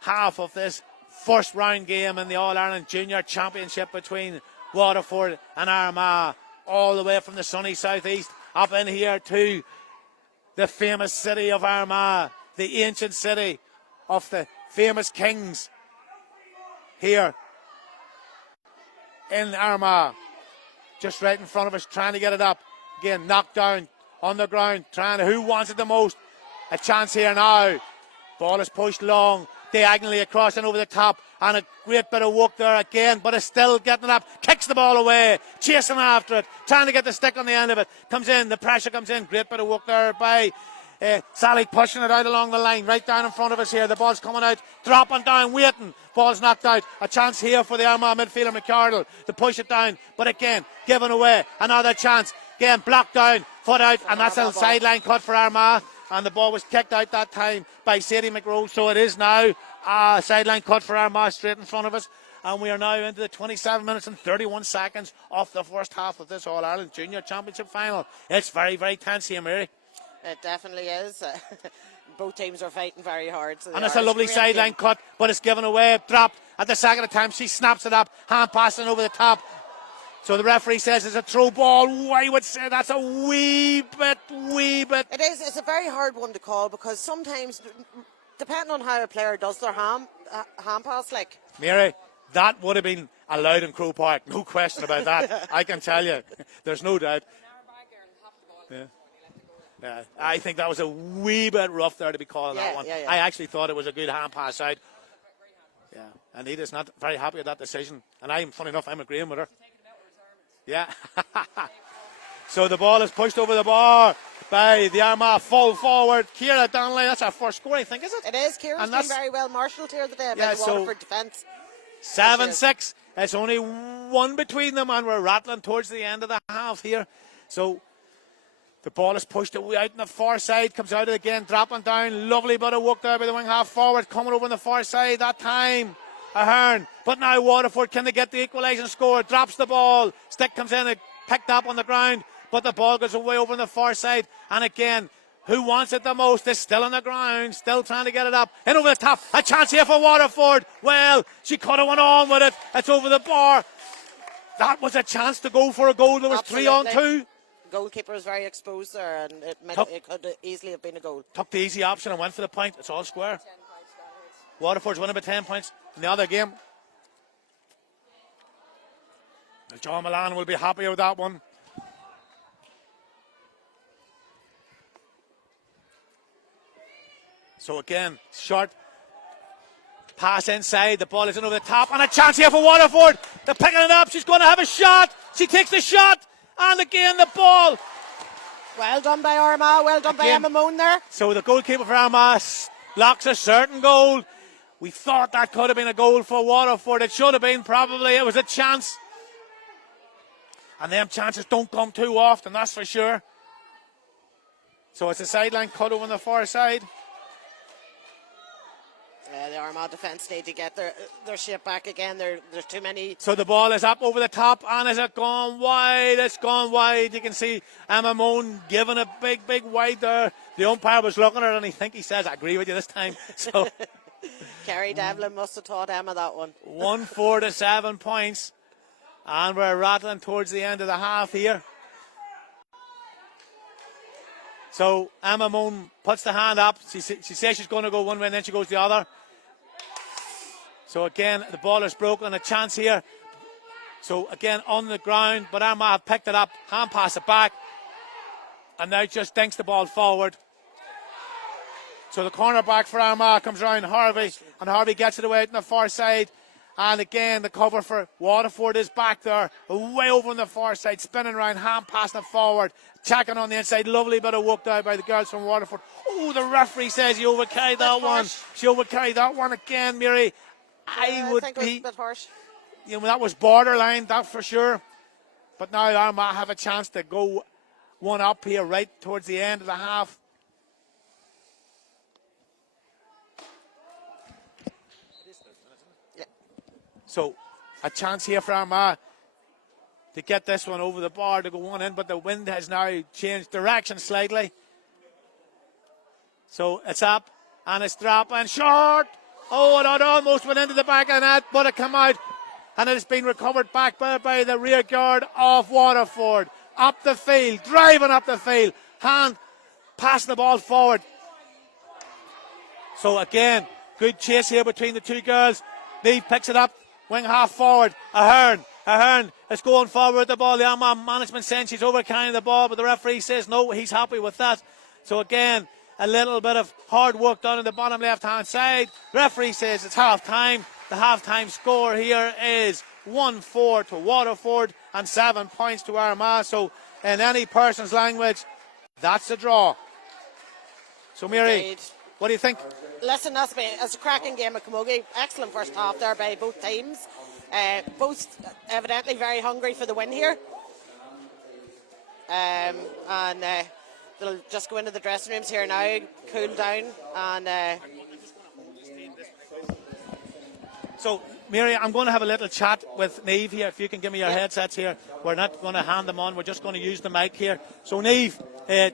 half of this first round game in the All-Ireland Junior Championship between Waterford and Armagh, all the way from the sunny southeast up in here to the famous city of Armagh, the ancient city of the famous kings here in Armagh. Just right in front of us, trying to get it up. Again, knocked down on the ground, trying to, who wants it the most? A chance here now. Ball is pushed long, diagonally across and over the top, and a great bit of work there again, but it's still getting it up, kicks the ball away, chasing after it, trying to get the stick on the end of it, comes in, the pressure comes in, great bit of work there by Sally, pushing it out along the line, right down in front of us here. The ball's coming out, dropping down, waiting, ball's knocked out. A chance here for the Armagh midfielder McCardle to push it down, but again, given away, another chance, again blocked down, foot out, and that's a sideline cut for Armagh. And the ball was kicked out that time by Sadie McRose. So it is now a sideline cut for Armagh straight in front of us. And we are now into the 27 minutes and 31 seconds of the first half of this All-Ireland Junior Championship final. It's very, very tense here, Mary. It definitely is. Both teams are fighting very hard. So and it's a lovely sideline cut, but it's given away, dropped at the second time. She snaps it up, hand passing over the top. So the referee says it's a throw ball. I would say that's a wee bit. It is. It's a very hard one to call because sometimes, depending on how a player does their hand pass, like. Mary, that would have been allowed in Croke Park. No question about that. I can tell you. There's no doubt. Yeah. I think that was a wee bit rough there to be calling that one. Yeah. I actually thought it was a good hand pass out. Yeah. Anita's not very happy with that decision. And funny enough, I'm agreeing with her. Yeah. So the ball is pushed over the bar by the Armagh full forward. Ciara Donnelly, that's our first score, I think, is it? It is. Ciara's been very well marshalled here today by the Waterford defence. 7-6. It's only one between them, and we're rattling towards the end of the half here. So the ball is pushed away out on the far side, comes out again, dropping down. Lovely bit of work there by the wing half forward, coming over on the far side that time. Ahern, but now Waterford, can they get the equalising score? Drops the ball, stick comes in, it picked up on the ground, but the ball goes away over on the far side, and again, who wants it the most is still on the ground, still trying to get it up, and over the top, a chance here for Waterford. Well, she could have went on with it, it's over the bar. That was a chance to go for a goal. There was 3 on 2. Goalkeeper was very exposed there, and it could easily have been a goal. Took the easy option and went for the point. It's all square. Waterford's winning by 10 points in the other game. John Milan will be happy with that one. So again, short pass inside. The ball is in over the top, and a chance here for Waterford. They're picking it up. She's going to have a shot. She takes the shot, and again the ball. Well done by Armagh. Well done by Emma Moon there. So the goalkeeper for Armagh locks a certain goal. We thought that could have been a goal for Waterford. It should have been, probably. It was a chance. And them chances don't come too often, that's for sure. So it's a sideline cut over on the far side. The Armagh defence need to get their shape back again. There's too many. So the ball is up over the top, and is it gone wide? It's gone wide. You can see Emma Moan giving a big wide there. The umpire was looking at it, and he says, I agree with you this time. So Kerry Devlin must have taught Emma that one. 1-4 to 7 points, and we're rattling towards the end of the half here. So Emma Moan puts the hand up. She says she's going to go one way and then she goes the other. So again, the ball is broken. A chance here. So again, on the ground, but Armagh have picked it up. Hand pass it back. And now just dinks the ball forward. So the corner back for Armagh comes around Harvey. And Harvey gets it away out on the far side. And again, the cover for Waterford is back there. Way over on the far side. Spinning around, hand passing it forward. Checking on the inside. Lovely bit of work there by the girls from Waterford. Oh, the referee says he overcarried that one. She overcarried that one again, Mary. I think it was a bit harsh. You know, that was borderline, that for sure. But now Armagh have a chance to go one up here right towards the end of the half. So a chance here for Armagh to get this one over the bar to go one in, but the wind has now changed direction slightly. So it's up and it's dropping short. Oh, it almost went into the back of the net, but it came out and it has been recovered back by the rear guard of Waterford. Up the field, driving up the field, hand passing the ball forward. So again, good chase here between the two girls. Neve picks it up. Wing half forward, Ahern is going forward with the ball. The Armagh management saying she's overcarrying the ball, but the referee says no, he's happy with that. So again, a little bit of hard work done in the bottom left-hand side. The referee says it's half-time. The half-time score here is 1-4 to Waterford and 7 points to Armagh. So in any person's language, that's a draw. So Mary, Indeed. what do you think? Listen, it's a cracking game of camogie. Excellent first half there by both teams. Both evidently very hungry for the win here. And they'll just go into the dressing rooms here now, cool down. And so, Mary, I'm going to have a little chat with Neve here. If you can give me your headsets here. We're not going to hand them on. We're just going to use the mic here. So, Neve,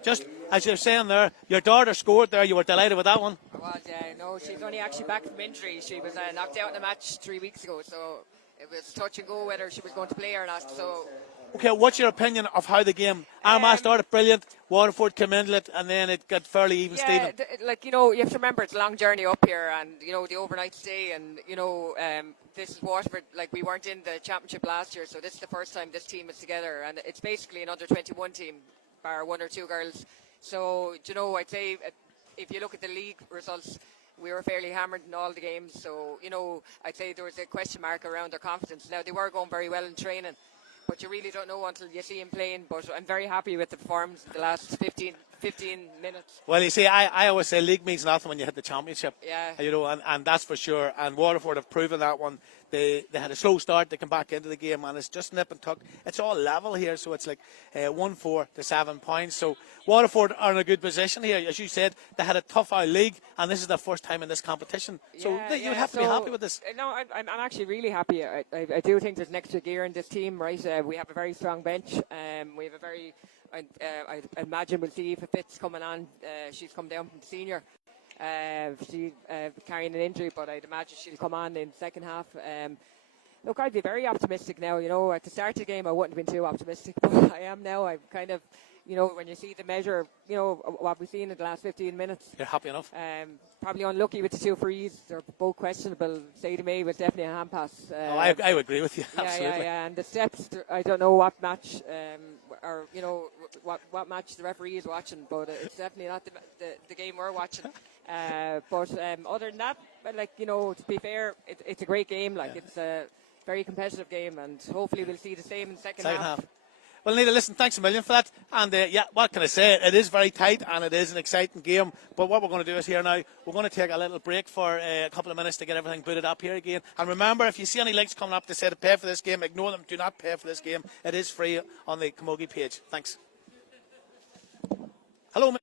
just as you're saying there, your daughter scored there. You were delighted with that one? I was, no, she's only actually back from injury. She was knocked out in a match 3 weeks ago, so it was touch and go whether she was going to play or not. So, okay, what's your opinion of how the game? Armagh started brilliant, Waterford came into it, and then it got fairly even, Stephen. You have to remember it's a long journey up here, and the overnight stay, and this is Waterford. Like, we weren't in the championship last year, so this is the first time this team is together, and it's basically an under-21 team, bar one or two girls. So, I'd say if you look at the league results, we were fairly hammered in all the games. So, I'd say there was a question mark around their confidence. Now, they were going very well in training, but you really don't know until you see him playing. But I'm very happy with the performance in the last 15 minutes. Well, you see, I always say league means nothing when you hit the championship. Yeah. And that's for sure. And Waterford have proven that one. They had a slow start. They come back into the game, and it's just nip and tuck. It's all level here, so it's like 1-4 to 7 points. So Waterford are in a good position here. As you said, they had a tough out league, and this is their first time in this competition. So you'd have to be happy with this. No, I'm actually really happy. I do think there's an extra gear in this team, right? We have a very strong bench. We have a very... I imagine we'll see if Fitz coming on. She's come down from the senior. She's carrying an injury, but I'd imagine she'll come on in the second half. Look, I'd be very optimistic now. At the start of the game, I wouldn't have been too optimistic, but I am now. I'm kind of, when you see the measure, what we've seen in the last 15 minutes. You're happy enough? Probably unlucky with the two frees. They're both questionable. Say to me, was definitely a hand pass. I would agree with you. Absolutely. Yeah. And the steps, I don't know what match, or what match the referee is watching, but it's definitely not the game we're watching. But other than that, to be fair, it's a great game. It's a very competitive game, and hopefully we'll see the same in the second half. Well, Nita, listen, thanks a million for that. And what can I say? It is very tight, and it is an exciting game. But what we're going to do is here now, we're going to take a little break for a couple of minutes to get everything booted up here again. And remember, if you see any links coming up to say to pay for this game, ignore them. Do not pay for this game. It is free on the Camogie page. Thanks. Hello.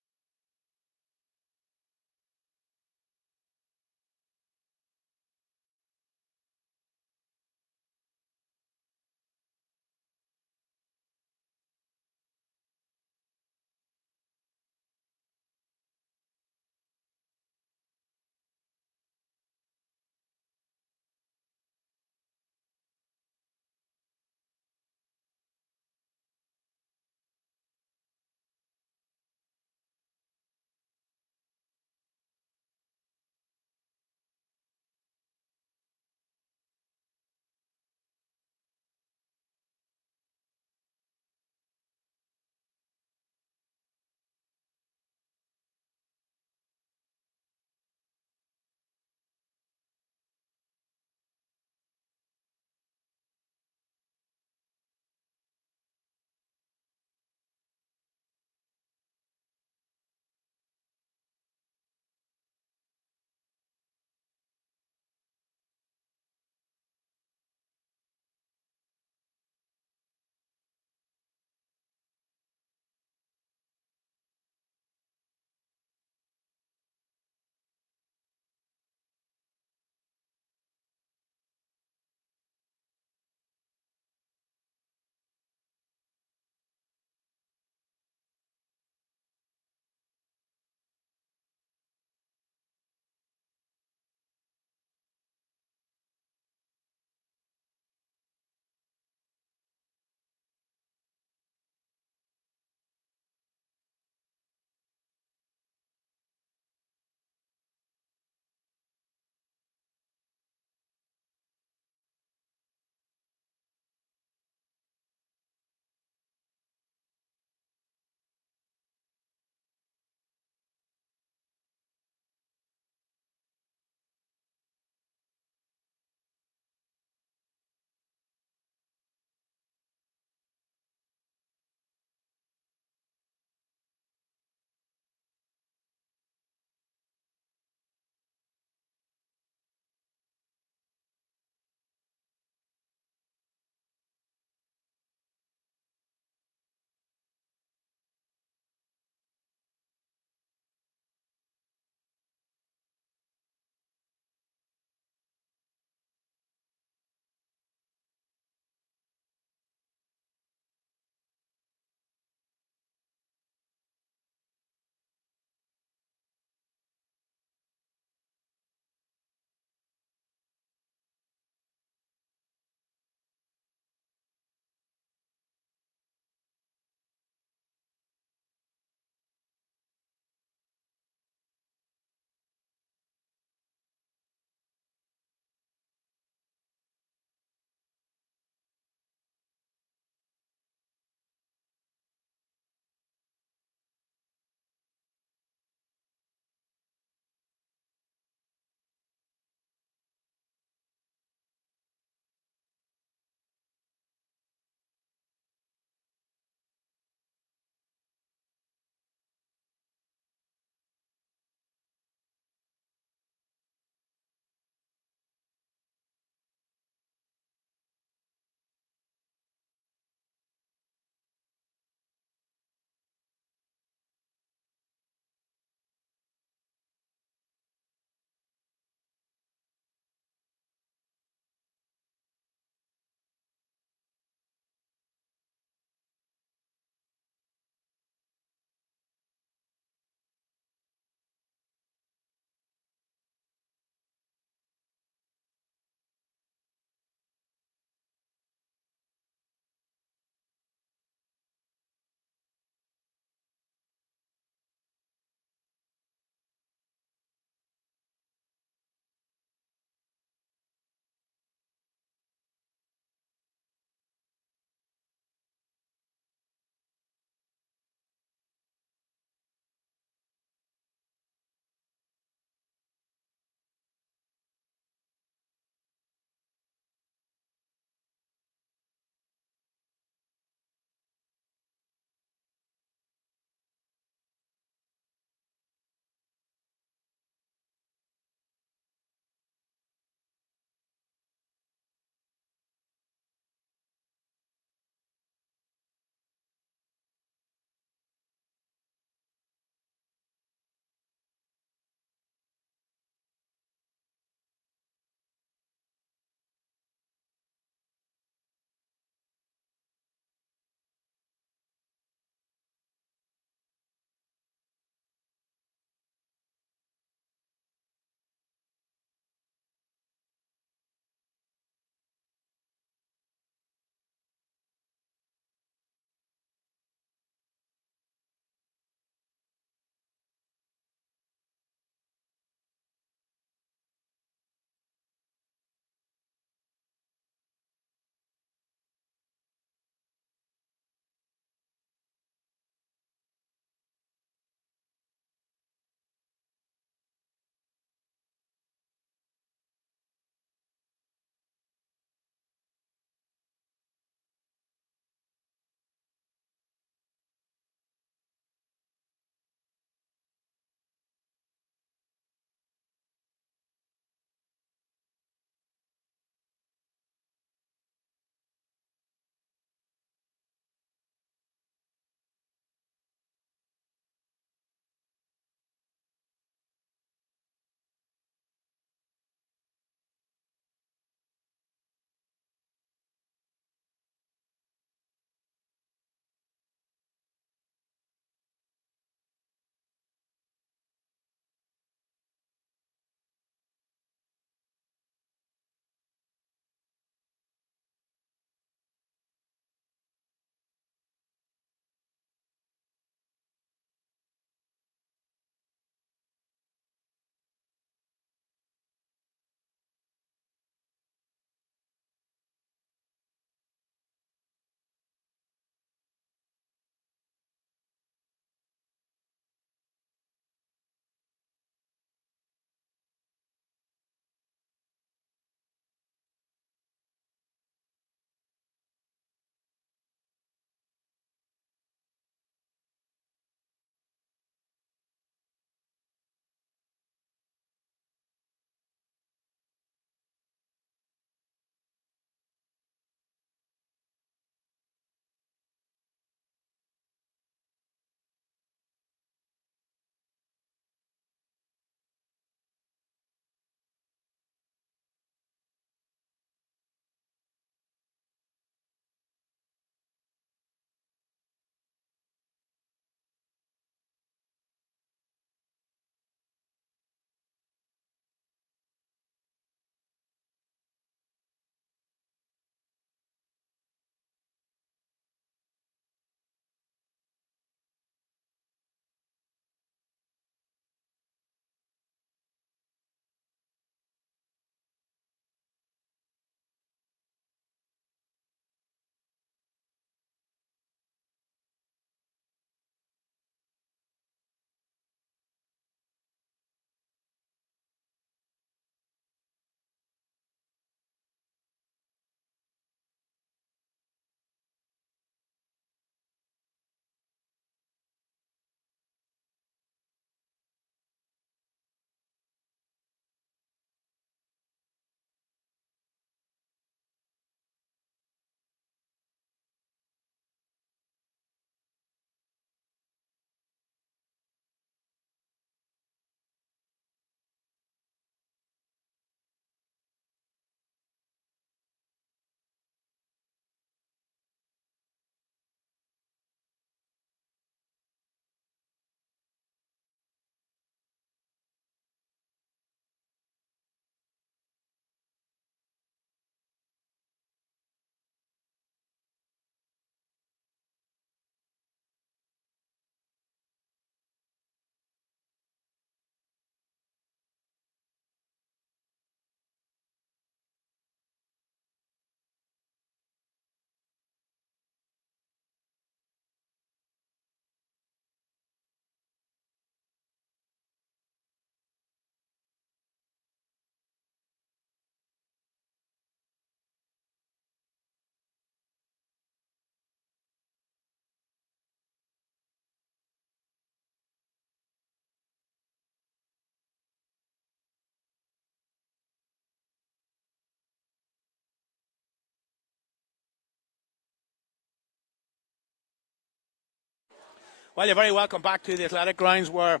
Well, you're very welcome back to the athletic grounds where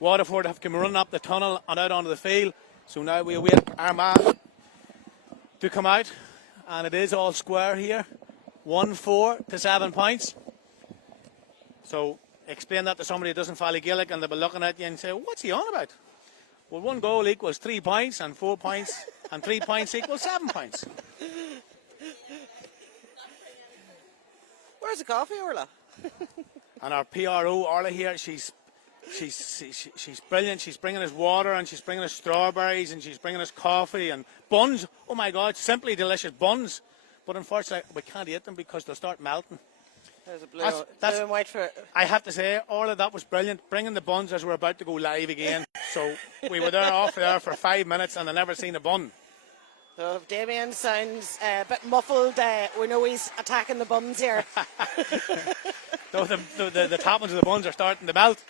Waterford have come running up the tunnel and out onto the field. So now we await Armagh to come out, and it is all square here. 1-4 to 7 points. So explain that to somebody who doesn't follow Gaelic, and they'll be looking at you and say, what's he on about? Well, 1 goal equals 3 points, and 4 points, and 3 points equals 7 points. Where's the coffee, Orla? And our PRO, Orla here, she's brilliant. She's bringing us water, and she's bringing us strawberries, and she's bringing us coffee and buns. Oh my God, simply delicious buns. But unfortunately, we can't eat them because they'll start melting. There's a blue and white for it. I have to say, Orla, that was brilliant. Bringing the buns as we're about to go live again. So we were off there for 5 minutes, and I never seen a bun. So if Damien sounds a bit muffled, we know he's attacking the buns here. Though the toppings of the buns are starting to melt.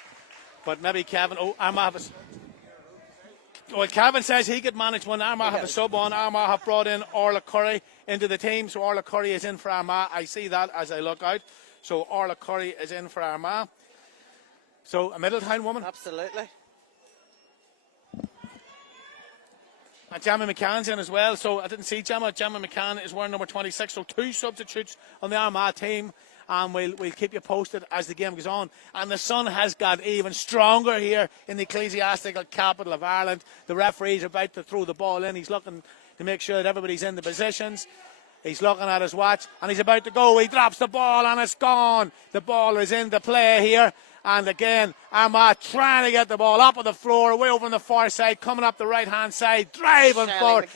But maybe Kevin, Armagh has... Well, Kevin says he could manage one. Armagh have a sub on. Armagh have brought in Orla Curry into the team. So Orla Curry is in for Armagh. I see that as I look out. So Orla Curry is in for Armagh. So a Middletown woman. Absolutely. And Gemma McCann's in as well. So I didn't see Gemma. Gemma McCann is wearing number 26. So 2 substitutes on the Armagh team. And we'll keep you posted as the game goes on. And the sun has got even stronger here in the ecclesiastical capital of Ireland. The referee's about to throw the ball in. He's looking to make sure that everybody's in the positions. He's looking at his watch, and he's about to go. He drops the ball, and it's gone. The ball is into play here. And again, Armagh trying to get the ball up on the floor, away over on the far side, coming up the right-hand side, driving forward.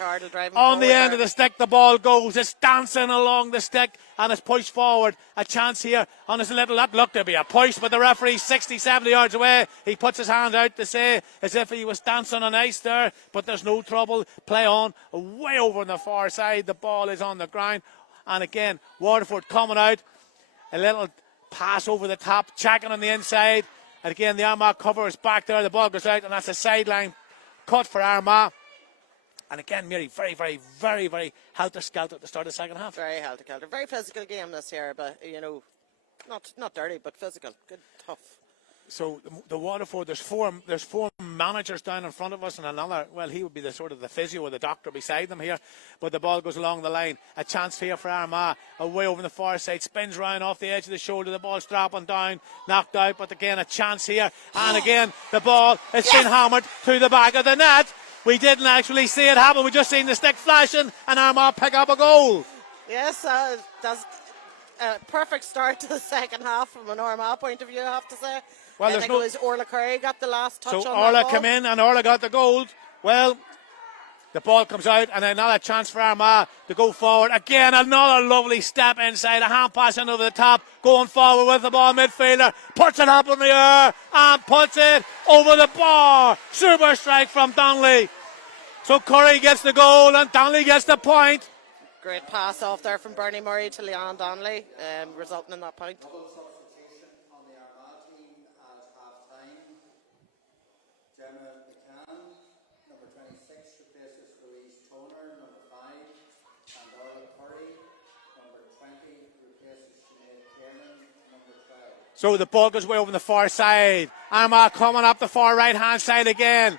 On the end of the stick, the ball goes. It's dancing along the stick, and it's pushed forward. A chance here on his little, that looked to be a push, but the referee's 60, 70 yards away. He puts his hand out to say, as if he was dancing on ice there, but there's no trouble. Play on, way over on the far side. The ball is on the ground. And again, Waterford coming out. A little pass over the top, checking on the inside, and again the Armagh cover is back there. The ball goes out, and that's a sideline cut for Armagh. And again, Mary, very, very, very, very helter-skelter at the start of the second half. Very helter-skelter, very physical game this year, but you know, not dirty, but physical, good, tough. So the Waterford, there's four managers down in front of us, and another, well, he would be the sort of the physio or the doctor beside them here. But the ball goes along the line. A chance here for Armagh, away over the far side, spins round off the edge of the shoulder. The ball dropping down, knocked out. But again, a chance here, and again the ball has been hammered to the back of the net. We didn't actually see it happen. We just seen the stick flashing, and Armagh pick up a goal. Yes, that's a perfect start to the second half from an Armagh point of view, I have to say. Well, I think it was Orla Curry got the last touch on so that Orla ball. come in, and Orla got the goal. Well, the ball comes out, and another chance for Armagh to go forward. Again, another lovely step inside, a hand pass in over the top, going forward with the ball. Midfielder puts it up in the air and puts it over the bar. Super strike from Donnelly. So Curry gets the goal, and Donnelly gets the point. Great pass off there from Bernie Murray to Leon Donnelly, resulting in that point. So the ball goes way over on the far side. Armagh coming up the far right-hand side again.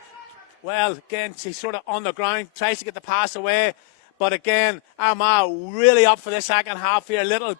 Well, again, he's sort of on the ground, tries to get the pass away. But again, Armagh really up for the second half here. Little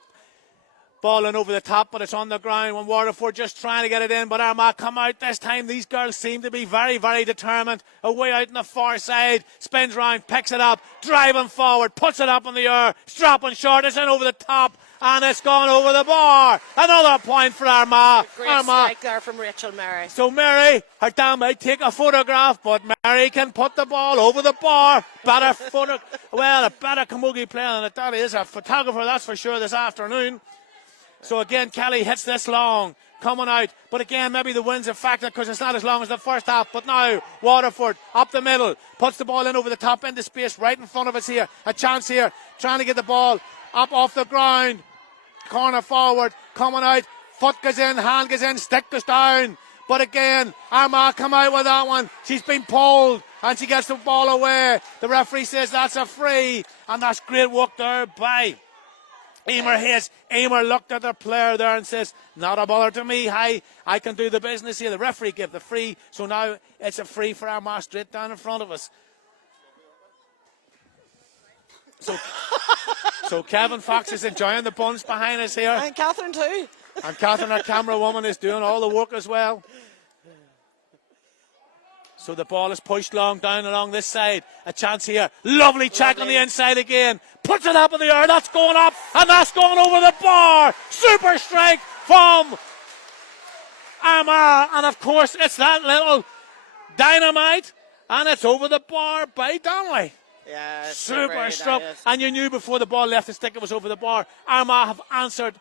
balling over the top, but it's on the ground. When Waterford just trying to get it in, but Armagh come out this time. These girls seem to be very, very determined. Away out on the far side, spins round, picks it up, driving forward, puts it up in the air, dropping short, it's in over the top, and it's gone over the bar. Another point for Armagh. Great strike there from Rachel Mary. So Mary, her dad might take a photograph, but Mary can put the ball over the bar. Better a better camogie player than that is a photographer, that's for sure, this afternoon. So again, Kelly hits this long, coming out. But again, maybe the wind's a factor because it's not as long as the first half. But now, Waterford, up the middle, puts the ball in over the top into space, right in front of us here. A chance here, trying to get the ball up off the ground. Corner forward, coming out. Foot goes in, hand goes in, stick goes down. But again, Armagh come out with that one. She's been pulled, and she gets the ball away. The referee says that's a free, and that's great work there by Emer Hayes. Emer looked at the player there and says, not a bother to me. I can do the business here. The referee gave the free. So now it's a free for Armagh straight down in front of us. So Kevin Fox is enjoying the buns behind us here. And Catherine too. And Catherine, our camera woman, is doing all the work as well. So the ball is pushed down along this side. A chance here. Lovely check on the inside again. Puts it up in the air. That's going up. And that's going over the bar. Super strike from Armagh. And of course, it's that little dynamite. And it's over the bar by Donnelly. Yeah, super struck. And you knew before the ball left the stick it was over the bar. Armagh have answered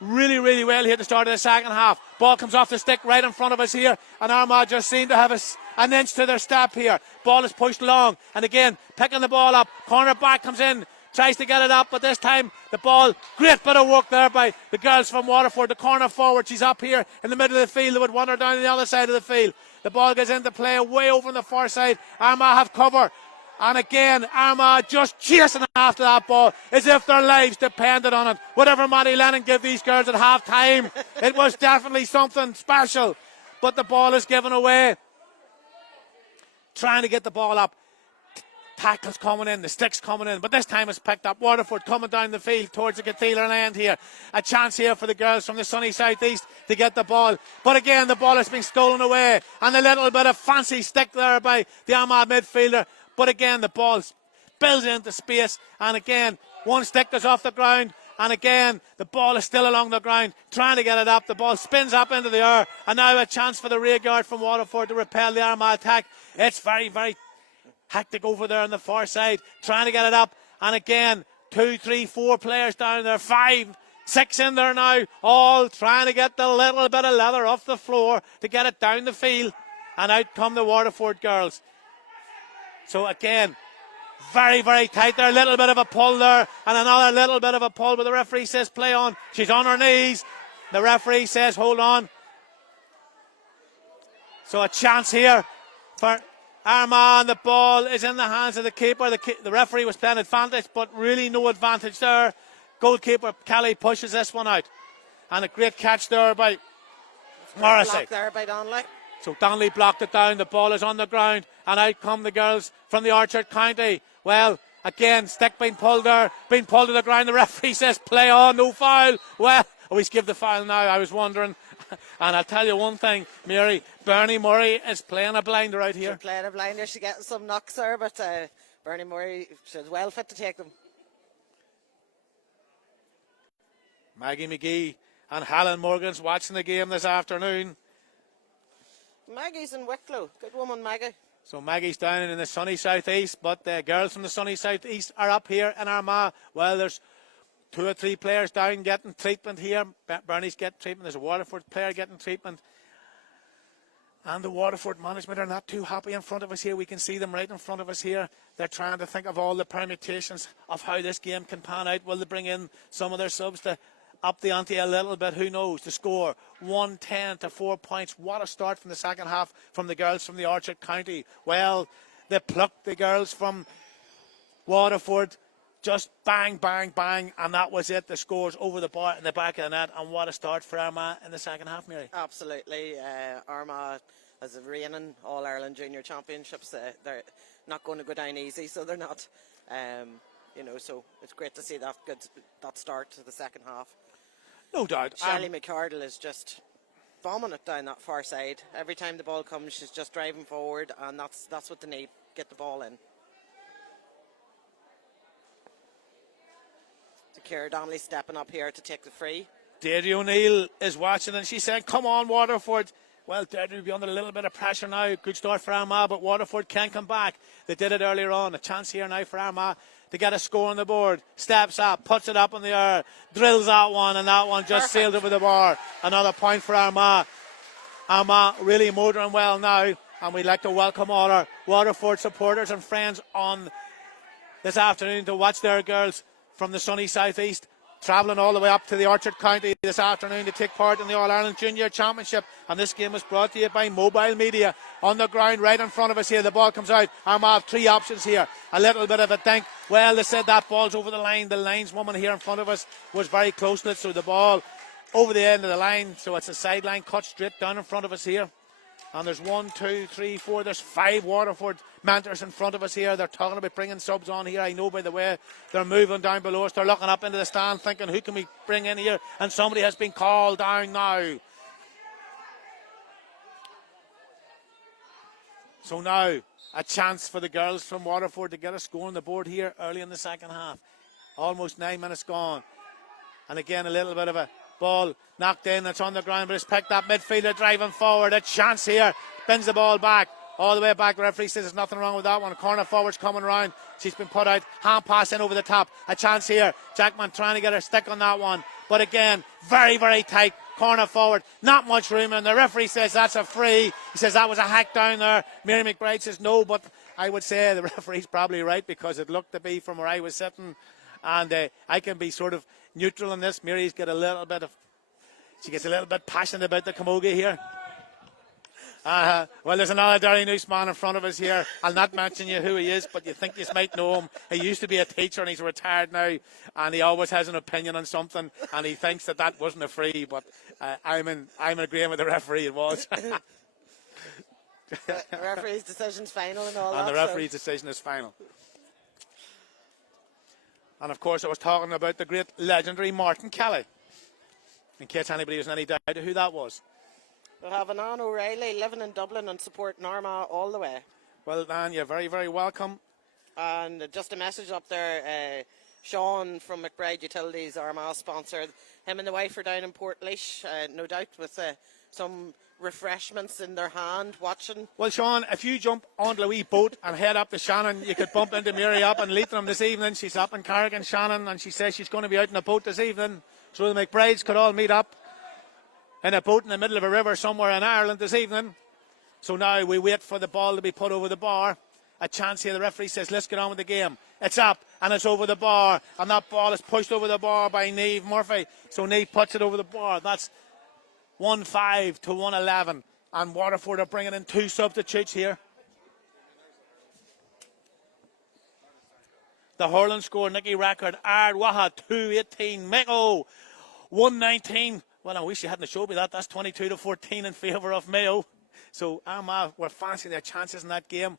really, really well here at the start of the second half. Ball comes off the stick right in front of us here. And Armagh just seem to have an inch to their step here. Ball is pushed long. And again, picking the ball up. Corner back comes in. Tries to get it up. But this time, the ball, great bit of work there by the girls from Waterford. The corner forward. She's up here in the middle of the field. They would want her down the other side of the field. The ball gets into play way over on the far side. Armagh have cover. And again, Armagh just chasing after that ball as if their lives depended on it. Whatever Matty Lennon gave these girls at half time, it was definitely something special. But the ball is given away. Trying to get the ball up. Tackles coming in, the sticks coming in. But this time it's picked up. Waterford coming down the field towards the Cathedral end here. A chance here for the girls from the sunny southeast to get the ball. But again, the ball has been stolen away. And a little bit of fancy stick there by the Armagh midfielder. But again, the ball spills into space. And again, one stick goes off the ground. And again, the ball is still along the ground, trying to get it up. The ball spins up into the air. And now a chance for the rear guard from Waterford to repel the Armagh attack. It's very, very hectic over there on the far side, trying to get it up. And again, 2, 3, 4 players down there, 5, 6 in there now, all trying to get the little bit of leather off the floor to get it down the field. And out come the Waterford girls. So again, very, very tight there. A little bit of a pull there. And another little bit of a pull. But the referee says play on. She's on her knees. The referee says hold on. So a chance here for Armagh. And the ball is in the hands of the keeper. The referee was playing advantage, but really no advantage there. Goalkeeper Kelly pushes this one out. And a great catch there by Morrissey. There by Donnelly. So Donnelly blocked it down. The ball is on the ground. And out come the girls from the Orchard County. Well, again, stick being pulled there. Being pulled to the ground. The referee says play on, no foul. Well, always give the foul now. I was wondering. And I'll tell you one thing, Mary. Bernie Murray is playing a blinder out here. She's playing a blinder. She's getting some knocks there. But Bernie Murray, she's well fit to take them. Maggie McGee and Helen Morgan's watching the game this afternoon. Maggie's in Wicklow. Good woman, Maggie. So Maggie's down in the sunny southeast, but the girls from the sunny southeast are up here in Armagh. Well, there's 2 or 3 players down getting treatment here. Bernie's getting treatment. There's a Waterford player getting treatment. And the Waterford management are not too happy in front of us here. We can see them right in front of us here. They're trying to think of all the permutations of how this game can pan out. Will they bring in some of their subs to up the ante a little bit? Who knows? The score 1-10 to 4 points. What a start from the second half from the girls from the Orchard County. Well, they plucked the girls from Waterford. Just bang, bang, bang, and that was it. The scores over the bar in the back of the net, and what a start for Armagh in the second half, Mary. Absolutely. Armagh, as a reigning All-Ireland Junior Championships, they're not going to go down easy, so they're not. So it's great to see that start to the second half. No doubt. Charlie McCardle is just bombing it down that far side. Every time the ball comes, she's just driving forward, and that's what they need. Get the ball in. Ciara Donnelly stepping up here to take the free. Deirdre O'Neill is watching and she's saying, come on, Waterford. Well, Deirdre will be under a little bit of pressure now. Good start for Armagh, but Waterford can come back. They did it earlier on. A chance here now for Armagh to get a score on the board. Steps up, puts it up in the air, drills that one, and that one just sailed over the bar. Another point for Armagh. Armagh really motoring well now, and we'd like to welcome all our Waterford supporters and friends on this afternoon to watch their girls from the sunny southeast travelling all the way up to the Orchard County this afternoon to take part in the All-Ireland Junior Championship. And this game is brought to you by Mobile Media. On the ground right in front of us here, the ball comes out. Armagh have three options here. A little bit of a think. Well, they said that ball's over the line. The lineswoman here in front of us was very close to it, so the ball over the end of the line. So it's a sideline cut straight down in front of us here. And there's 1, 2, 3, 4. There's 5 Waterford mentors in front of us here. They're talking about bringing subs on here. I know by the way they're moving down below us. They're looking up into the stand thinking, who can we bring in here? And somebody has been called down now. So now a chance for the girls from Waterford to get a score on the board here early in the second half. Almost 9 minutes gone. And again, a little bit of a ball knocked in. It's on the ground, but it's picked up. Midfielder driving forward. A chance here. Bends the ball back. All the way back. The referee says there's nothing wrong with that one. Corner forward's coming around. She's been put out. Hand pass in over the top. A chance here. Jackman trying to get her stick on that one. But again, very, very tight. Corner forward. Not much room. And the referee says that's a free. He says that was a hack down there. Mary McBride says no, but I would say the referee's probably right because it looked to be from where I was sitting. And I can be sort of neutral in this. Mary's got a little bit of, she gets a little bit passionate about the camogie here. Well, there's another Derry Noose man in front of us here. I'll not mention you who he is, but you think you might know him. He used to be a teacher and he's retired now, and he always has an opinion on something, and he thinks that wasn't a free, but I'm agreeing with the referee, it was. The referee's decision's final and all that. And the referee's decision is final. And of course, I was talking about the great legendary Martin Kelly. In case anybody has any doubt of who that was. We'll have an Anne O'Reilly living in Dublin and supporting Armagh all the way. Well, Dan, you're very, very welcome. And just a message up there, Sean from McBride Utilities, Armagh sponsor. Him and the wife are down in Portlaoise, no doubt, with some refreshments in their hand, watching. Well, Sean, if you jump onto a wee boat and head up to Shannon, you could bump into Mary up in Leitrim this evening. She's up in Carrigan, Shannon, and she says she's going to be out in a boat this evening. So the McBrides could all meet up in a boat in the middle of a river somewhere in Ireland this evening. So now we wait for the ball to be put over the bar. A chance here. The referee says, let's get on with the game. It's up and it's over the bar. And that ball is pushed over the bar by Niamh Murphy. So Niamh puts it over the bar. That's 1-5 to 1-11. And Waterford are bringing in 2 substitutes here. The hurling score, Nicky Record, Ard Waha 2-18. Mayo 1-19. Well, I wish you hadn't showed me that. That's 22-14 in favour of Mayo. So Armagh were fancying their chances in that game.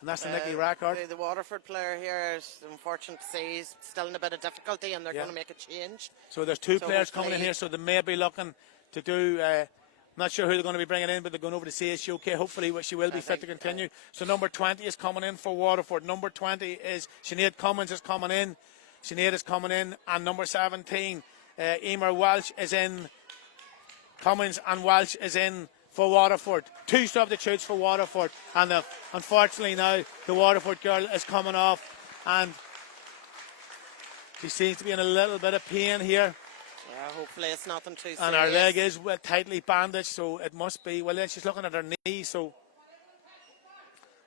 And that's the Nicky record. The Waterford player here is unfortunate to say he's still in a bit of difficulty and they're going to make a change. So there's 2 players coming in here, so they may be looking to do, I'm not sure who they're going to be bringing in, but they're going over to CSUK. Hopefully she will be fit to continue. So number 20 is coming in for Waterford. Number 20 is Sinead Cummins is coming in. Sinead is coming in. And number 17, Emer Welsh is in. Cummins and Welsh is in for Waterford. 2 substitutes for Waterford. And unfortunately now the Waterford girl is coming off and she seems to be in a little bit of pain here. Yeah, hopefully it's nothing too serious. And her leg is tightly bandaged, so it must be. Well, then she's looking at her knee, so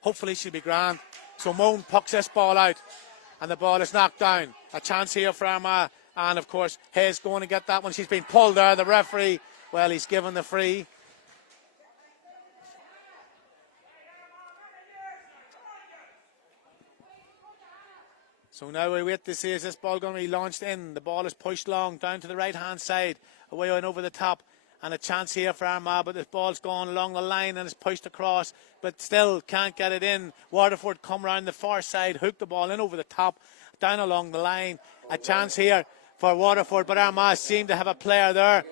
hopefully she'll be grand. So Moan pucks this ball out and the ball is knocked down. A chance here for Armagh. And of course Hayes going to get that one. She's been pulled there. The referee, well, he's given the free. So now we wait to see, is this ball going to be launched in? The ball is pushed long down to the right hand side, away and over the top. And a chance here for Armagh, but this ball's gone along the line and it's pushed across, but still can't get it in. Waterford come round the far side, hook the ball in over the top, down along the line. A chance here for Waterford, but Armagh seem to have a player there.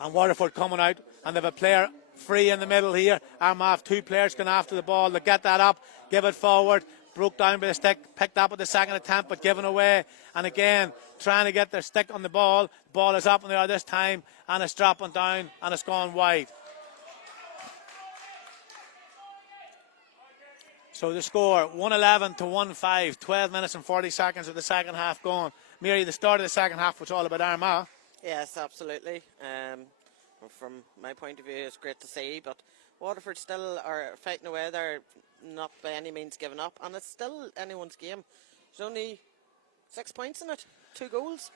And Waterford coming out, and they have a player free in the middle here. Armagh have 2 players going after the ball. They get that up, give it forward, broke down by the stick, picked up at the second attempt, but given away. And again, trying to get their stick on the ball. The ball is up in the air this time, and it's dropping down, and it's gone wide. So the score, 1-11 to 1-5, 12 minutes and 40 seconds of the second half gone. Mary, the start of the second half was all about Armagh. Yes, absolutely. From my point of view, it's great to see, but Waterford still are fighting away. They're not by any means giving up, and it's still anyone's game. There's only 6 points in it. 2 goals.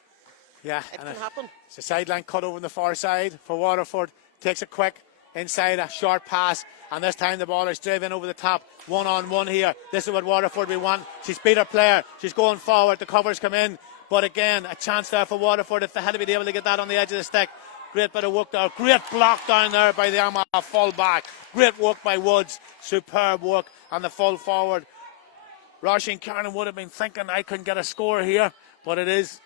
Yeah, It and can happen. it's a sideline cut over on the far side for Waterford. Takes it quick inside, a short pass, and this time the ball is driven over the top. 1-on-1 here. This is what Waterford we want. She's beat her player. She's going forward. The covers come in, but again, a chance there for Waterford if they had to be able to get that on the edge of the stick. Great bit of work there. Great block down there by the Armagh full back. Great work by Woods. Superb work on the full forward. Roisin Kiernan would have been thinking, I couldn't get a score here, but it is.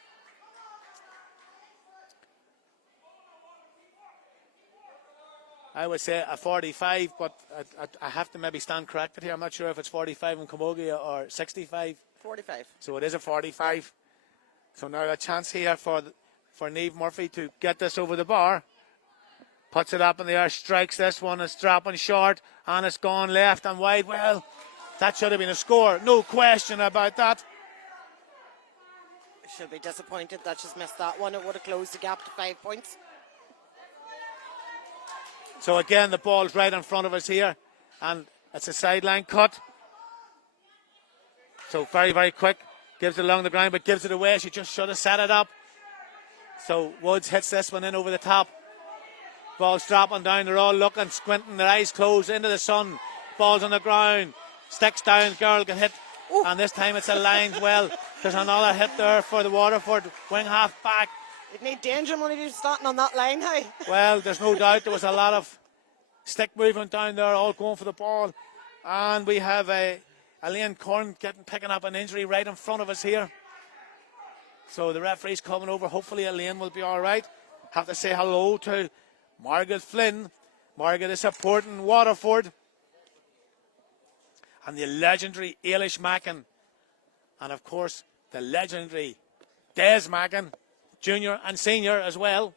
I would say a 45, but I have to maybe stand corrected here. I'm not sure if it's 45 in Camogie or 65. 45. So it is a 45. So now a chance here for Niamh Murphy to get this over the bar. Puts it up in the air, strikes this one. It's dropping short, and it's gone left and wide. Well, that should have been a score. No question about that. She'll be disappointed that she's missed that one. It would have closed the gap to 5 points. So again, the ball's right in front of us here, and it's a sideline cut. So very, very quick. Gives it along the ground, but gives it away. She just should have set it up. So Woods hits this one in over the top. Ball's dropping down. They're all looking, squinting, their eyes closed into the sun. Ball's on the ground. Sticks down. Girl can hit. Ooh. And this time it's a line. Well, there's another hit there for the Waterford wing half back. You'd need danger money to be starting on that line, hey? Well, there's no doubt there was a lot of stick movement down there, all going for the ball. And we have Elaine Corn picking up an injury right in front of us here. So the referee's coming over. Hopefully Elaine will be all right. Have to say hello to Margaret Flynn. Margaret is supporting Waterford. And the legendary Ailish Mackin. And of course, the legendary Des Mackin, junior and senior as well.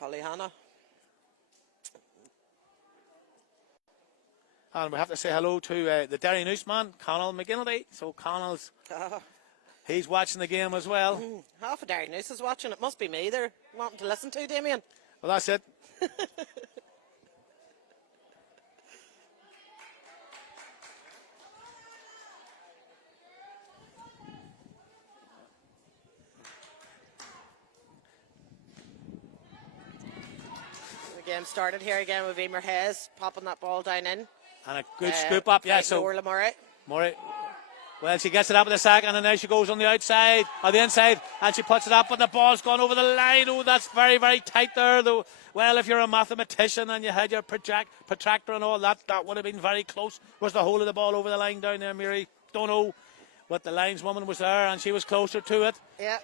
Holly Hannah. And we have to say hello to the Derry Newsman, Conall McGinnity. So Connell's, he's watching the game as well. Half of Derry News is watching. It must be me they're wanting to listen to, Damien. Well, that's it. The game started here again with Emer Hayes popping that ball down in. And a good scoop up, yeah. So Murray. Well, she gets it up in the second, and now she goes on the outside, or the inside, and she puts it up, and the ball's gone over the line. Oh, that's very, very tight there, though. Well, if you're a mathematician and you had your protractor and all that, that would have been very close. Was the whole of the ball over the line down there, Mary? Don't know. But the lineswoman was there, and she was closer to it. Yeah.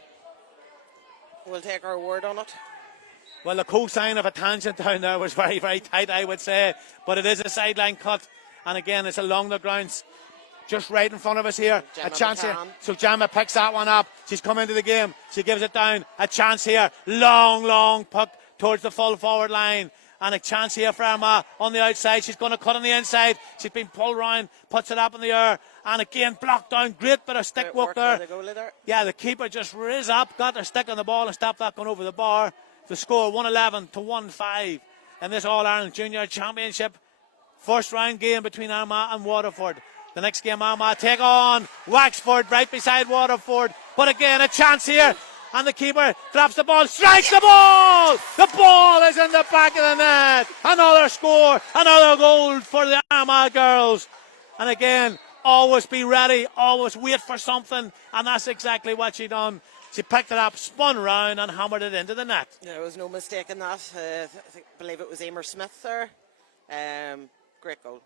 We'll take our word on it. Well, the cosine of a tangent down there was very, very tight, I would say. But it is a sideline cut. And again, it's along the grounds, just right in front of us here. Gemma a chance McCann. here. So Gemma picks that one up. She's come into the game. She gives it down. A chance here. Long, long puck towards the full forward line. And a chance here for Armagh on the outside. She's going to cut on the inside. She's been pulled round, puts it up in the air. And again, blocked down. Great bit of stick work there. Yeah, the keeper just riz up, got her stick on the ball and stopped that going over the bar. The score 111 to 1-5 in this All-Ireland Junior Championship. First round game between Armagh and Waterford. The next game Armagh take on Wexford right beside Waterford. But again, a chance here. And the keeper drops the ball, strikes the ball! The ball is in the back of the net. Another score, another goal for the Armagh girls. And again, always be ready, always wait for something. And that's exactly what she done. She picked it up, spun round and hammered it into the net. There was no mistake in that. I believe it was Emer Smith there. Great goal.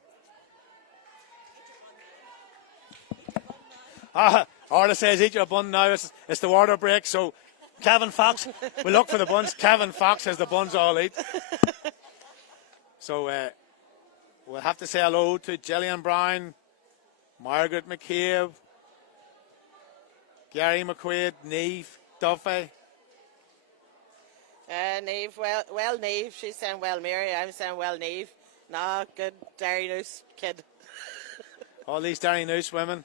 Orla says eat your bun now. It's the water break. So Kevin Fox, we look for the buns. Kevin Fox has the buns all eat. So we'll have to say hello to Gillian Brown, Margaret McCabe, Gary McQuaid, Niamh, Duffy. Niamh, well, Niamh. She's saying well, Mary. I'm saying well, Niamh. Nah, good Derry News kid. All these Derry News women.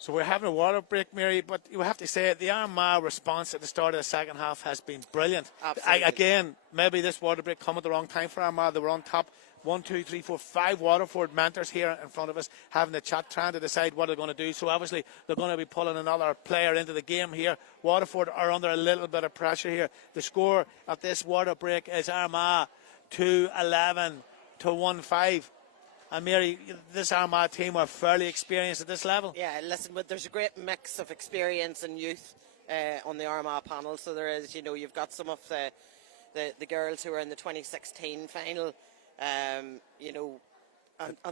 So we're having a water break, Mary, but you have to say the Armagh response at the start of the second half has been brilliant. Absolutely. Again, maybe this water break come at the wrong time for Armagh. They were on top. 1, 2, 3, 4, 5 Waterford mentors here in front of us having a chat, trying to decide what they're going to do. So obviously they're going to be pulling another player into the game here. Waterford are under a little bit of pressure here. The score at this water break is Armagh 2-11 to 1-5. And Mary, this Armagh team are fairly experienced at this level. Yeah, listen, but there's a great mix of experience and youth on the Armagh panel. So there is, you've got some of the girls who are in the 2016 final, and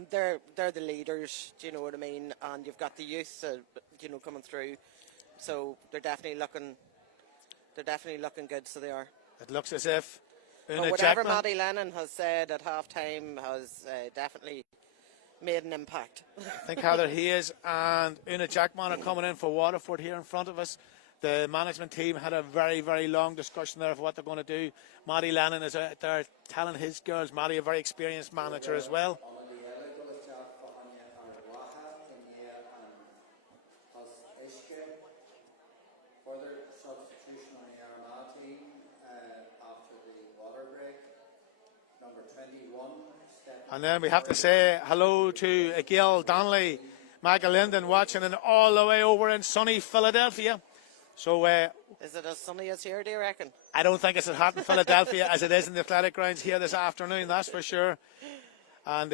they're the leaders. Do you know what I mean? And you've got the youth, coming through. So they're definitely looking good. So they are. It looks as if. But whatever Maddie Lennon has said at half-time has definitely made an impact. I think Heather Hayes and Una Jackman are coming in for Waterford here in front of us. The management team had a very, very long discussion there of what they're going to do. Maddie Lennon is out there telling his girls, Maddie, a very experienced manager as well. And then we have to say hello to Gail Donnelly, Maggie Linden watching and all the way over in sunny Philadelphia. So is it as sunny as here, do you reckon? I don't think it's as hot in Philadelphia as it is in the athletic grounds here this afternoon, that's for sure. And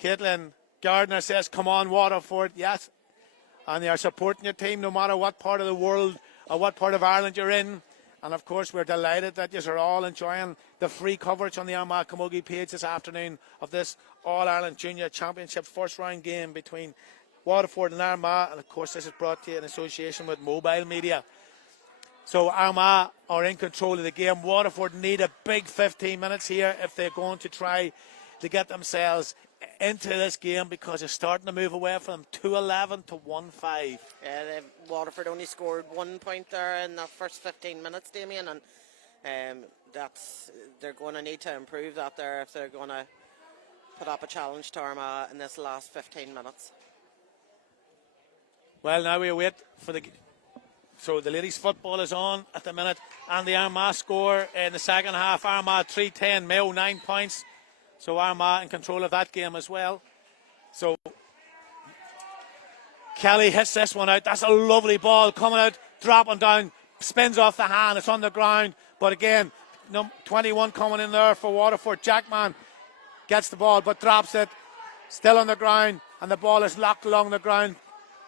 Caitlin Gardner says, come on, Waterford, yes. And they are supporting your team no matter what part of the world or what part of Ireland you're in. And of course, we're delighted that you are all enjoying the free coverage on the Armagh Camogie page this afternoon of this All-Ireland Junior Championship first round game between Waterford and Armagh. And of course, this is brought to you in association with Mobile Media. So Armagh are in control of the game. Waterford need a big 15 minutes here if they're going to try to get themselves into this game, because it's starting to move away from them. 2-11 to 1-5. Yeah, Waterford only scored 1 point there in the first 15 minutes, Damien, and they're going to need to improve that there if they're going to put up a challenge to Armagh in this last 15 minutes. Well, now we wait for so the ladies' football is on at the minute, and the Armagh score in the second half. Armagh 3-10, Mayo 9 points. So Armagh in control of that game as well. So Kelly hits this one out. That's a lovely ball coming out, dropping down, spins off the hand. It's on the ground. But again, 21 coming in there for Waterford. Jackman gets the ball but drops it. Still on the ground, and the ball is locked along the ground.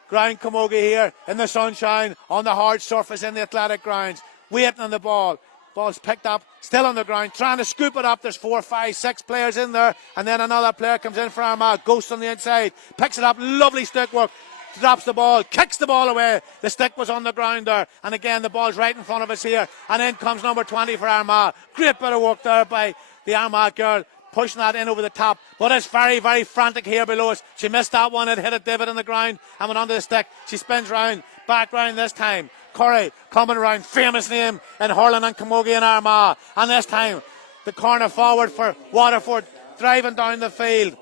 Ground Camogie here in the sunshine on the hard surface in the athletic grounds. Waiting on the ball. Ball's picked up, still on the ground, trying to scoop it up. There's 4, 5, 6 players in there, and then another player comes in for Armagh. Ghost on the inside, picks it up, lovely stick work, drops the ball, kicks the ball away. The stick was on the ground there, and again the ball's right in front of us here, and in comes number 20 for Armagh. Great bit of work there by the Armagh girl, pushing that in over the top, but it's very, very frantic here below us. She missed that one, it hit a divot in the ground and went onto the stick. She spins round, back round this time. Corey coming around, famous name in hurling and Camogie and Armagh. And this time, the corner forward for Waterford, driving down the field.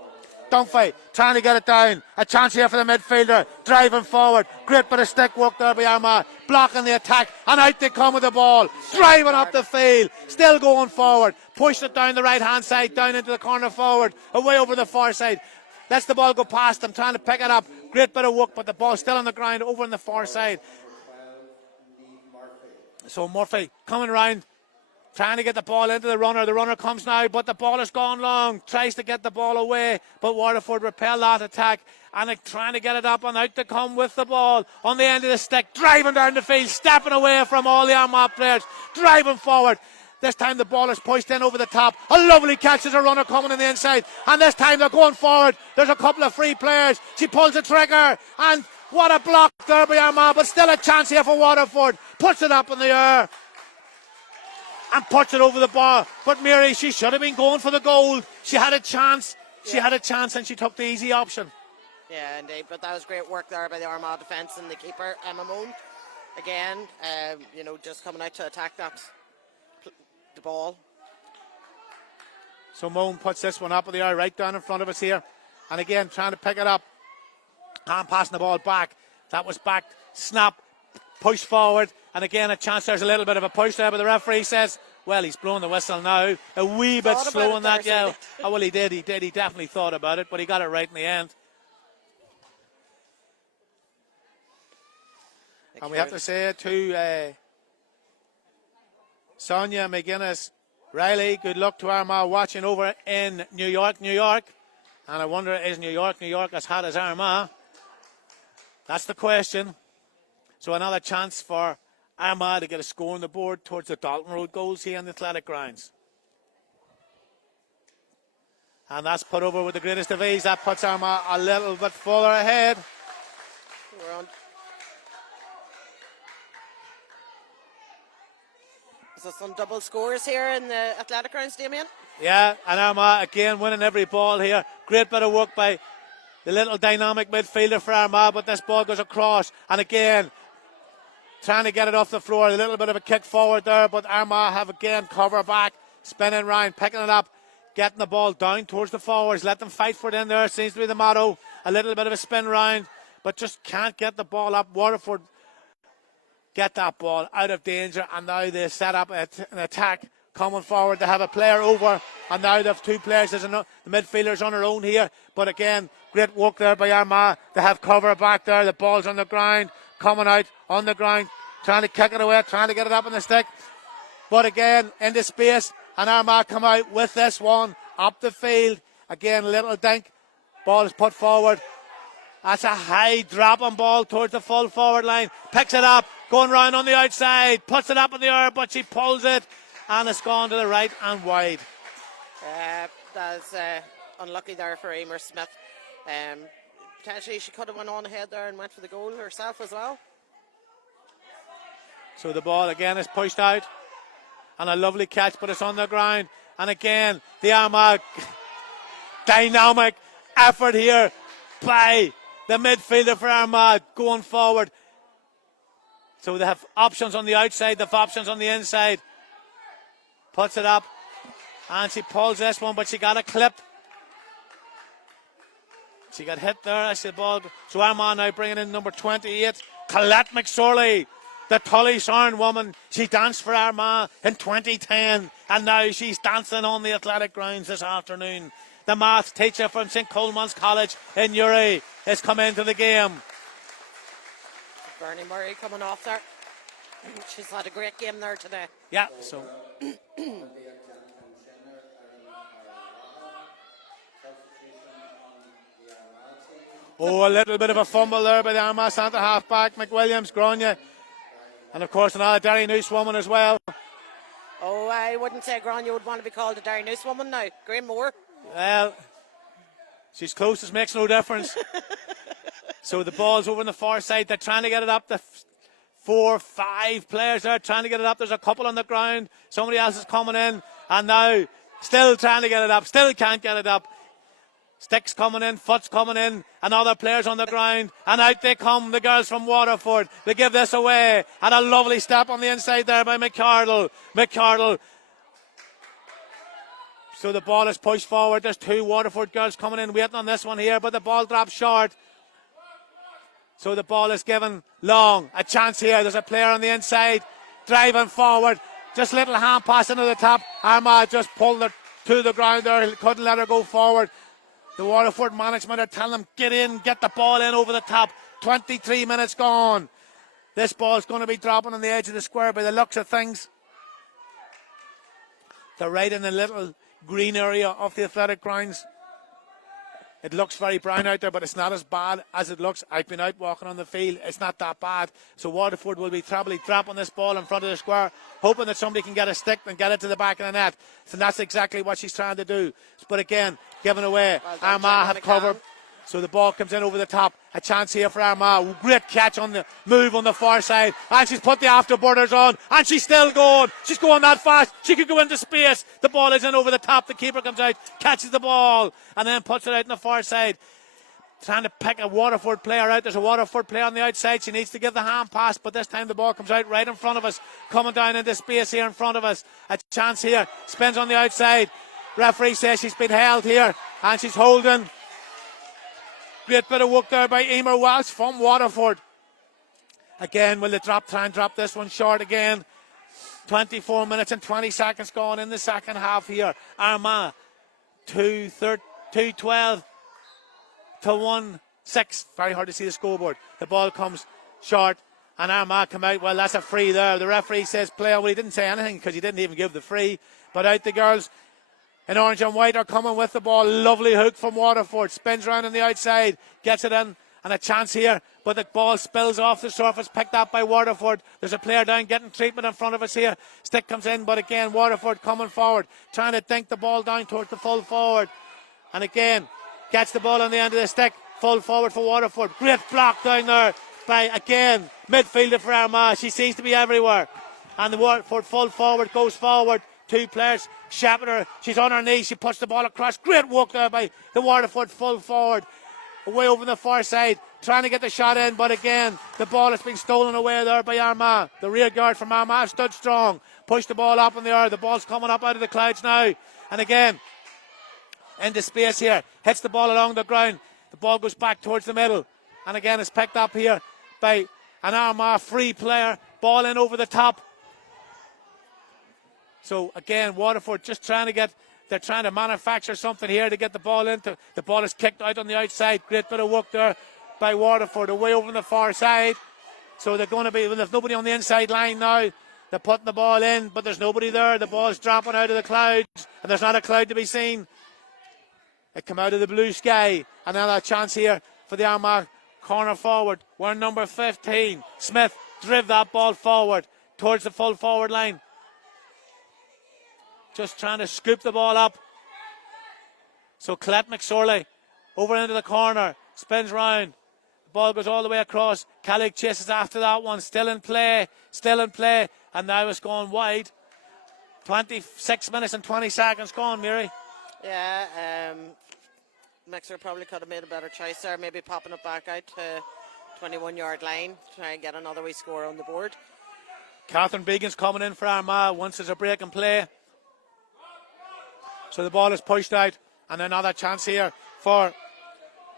Dunphy trying to get it down. A chance here for the midfielder, driving forward. Great bit of stick work there by Armagh, blocking the attack, and out they come with the ball, driving up the field, still going forward. Pushed it down the right hand side, down into the corner forward, away over the far side. Lets the ball go past them, trying to pick it up. Great bit of work, but the ball's still on the ground over on the far side. So Murphy coming round, trying to get the ball into the runner. The runner comes now, but the ball has gone long. Tries to get the ball away, but Waterford repel that attack. And they're trying to get it up, and out to come with the ball on the end of the stick, driving down the field, stepping away from all the Armagh players, driving forward. This time the ball is pushed in over the top. A lovely catch as a runner coming in the inside. And this time they're going forward. There's a couple of free players. She pulls the trigger, and what a block there by Armagh, but still a chance here for Waterford. Puts it up in the air and puts it over the bar. But Mary, she should have been going for the goal. She had a chance. She had a chance and she took the easy option. Yeah, indeed. But that was great work there by the Armagh defence and the keeper, Emma Moon. Again, just coming out to attack the ball. So Moan puts this one up in the air right down in front of us here. And again, trying to pick it up. And passing the ball back. That was back, snap, push forward, and again a chance. There's a little bit of a push there, but the referee says, well, he's blowing the whistle now. A wee bit slow on that, yeah. Oh, well, he did. He definitely thought about it, but he got it right in the end. And we have to say to Sonia McGuinness, Riley, good luck to Armagh watching over in New York. And I wonder, is New York as hot as Armagh? That's the question. So another chance for Armagh to get a score on the board towards the Dalton Road goals here in the athletic grounds. And that's put over with the greatest of ease. That puts Armagh a little bit further ahead. We're on. Is there some double scores here in the athletic grounds, Damien? Yeah, and Armagh again winning every ball here. Great bit of work by the little dynamic midfielder for Armagh, but this ball goes across, and again trying to get it off the floor. A little bit of a kick forward there, but Armagh have again cover back, spinning round, picking it up, getting the ball down towards the forwards. Let them fight for it in there, seems to be the motto. A little bit of a spin round, but just can't get the ball up. Waterford get that ball out of danger, and now they set up an attack coming forward. They have a player over, and now they have two players. The midfielders on their own here, but again, great work there by Armagh. They have cover back there. The ball's on the ground, coming out on the ground, trying to kick it away, trying to get it up on the stick, but again into space, and Armagh come out with this one up the field. Again, a little dink, ball is put forward. That's a high dropping ball towards the full forward line. Picks it up, going round on the outside, puts it up in the air, but she pulls it, and it's gone to the right and wide. That's unlucky there for Emer Smith. Potentially she could have went on ahead there and went for the goal herself as well. So the ball again is pushed out, and a lovely catch, but it's on the ground. And again, the Armagh dynamic effort here by the midfielder for Armagh going forward. So they have options on the outside, they have options on the inside. Puts it up, and she pulls this one, but she got it clipped. She got hit there as the ball. So Armagh now bringing in number 28, Colette McSorley, the Tully-Sarn woman. She danced for Armagh in 2010, and now she's dancing on the athletic grounds this afternoon. The maths teacher from St. Coleman's College in Uri has come into the game. Bernie Murray coming off there. She's had a great game there today. Yeah, so a little bit of a fumble there by the Armagh centre half back, McWilliams, Grania, and of course another Derry Noose woman as well. Oh, I wouldn't say Grania would want to be called a Derry Noose woman now. Graham Moore. Well, she's closest, makes no difference. So the ball's over on the far side. They're trying to get it up. The 4-5 players there trying to get it up. There's a couple on the ground. Somebody else is coming in, and now still trying to get it up. Still can't get it up. Sticks coming in, Foot's coming in, and other players on the ground, and out they come, the girls from Waterford. They give this away, and a lovely step on the inside there by McCardle. So the ball is pushed forward. There's two Waterford girls coming in, waiting on this one here, but the ball drops short. So the ball is given long. A chance here. There's a player on the inside, driving forward. Just little hand pass into the top. Armagh just pulled her to the ground there. Couldn't let her go forward. The Waterford management are telling them, get in, get the ball in over the top. 23 minutes gone. This ball's going to be dropping on the edge of the square by the looks of things. They're right in the little green area of the athletic grounds. It looks very brown out there, but it's not as bad as it looks. I've been out walking on the field. It's not that bad. So Waterford will be probably dropping this ball in front of the square, hoping that somebody can get a stick and get it to the back of the net. So that's exactly what she's trying to do. But again, given away. Armagh have covered. So the ball comes in over the top. A chance here for Armagh. Great catch on the move on the far side. And she's put the afterburners on. And she's still going. She's going that fast. She could go into space. The ball is in over the top. The keeper comes out, catches the ball, and then puts it out on the far side. Trying to pick a Waterford player out. There's a Waterford player on the outside. She needs to give the hand pass, but this time the ball comes out right in front of us. Coming down into space here in front of us. A chance here. Spins on the outside. Referee says she's been held here. And she's holding. Great bit of work there by Emer Welsh from Waterford. Again, will they try and drop this one short again? 24 minutes and 20 seconds gone in the second half here. Armagh 2-12 to 1-6. Very hard to see the scoreboard. The ball comes short and Armagh come out. Well, that's a free there. The referee says play on. Well, he didn't say anything because he didn't even give the free. But out the girls in orange and white are coming with the ball. Lovely hook from Waterford. Spins around on the outside. Gets it in. And a chance here, but the ball spills off the surface, picked up by Waterford. There's a player down getting treatment in front of us here. Stick comes in, but again, Waterford coming forward, trying to dink the ball down towards the full forward. And again, gets the ball on the end of the stick, full forward for Waterford. Great block down there by, again, midfielder for Armagh. She seems to be everywhere. And the Waterford full forward goes forward. Two players shapping her. She's on her knees. She puts the ball across. Great work there by the Waterford full forward. Away over the far side, trying to get the shot in, but again, the ball has been stolen away there by Armagh. The rear guard from Armagh stood strong, pushed the ball up in the air. The ball's coming up out of the clouds now. And again, into space here, hits the ball along the ground. The ball goes back towards the middle. And again, it's picked up here by an Armagh free player. Ball in over the top. So again, Waterford just they're trying to manufacture something here to get the ball into. The ball is kicked out on the outside. Great bit of work there by Waterford away over on the far side. So they're going to be, well, there's nobody on the inside line now. They're putting the ball in, but there's nobody there. The ball's dropping out of the clouds, and there's not a cloud to be seen. It come out of the blue sky. Another chance here for the Armagh corner forward. We're number 15. Smith driv that ball forward towards the full forward line. Just trying to scoop the ball up. So Colette McSorley over into the corner, spins round. The ball goes all the way across. Callig chases after that one. Still in play. And now it's gone wide. 26 minutes and 20 seconds gone, Mary. Yeah, Mixer probably could have made a better choice there. Maybe popping it back out to 21-yard line. Try and get another wee score on the board. Catherine Began's coming in for Armagh once there's a break in play. So the ball is pushed out, and another chance here for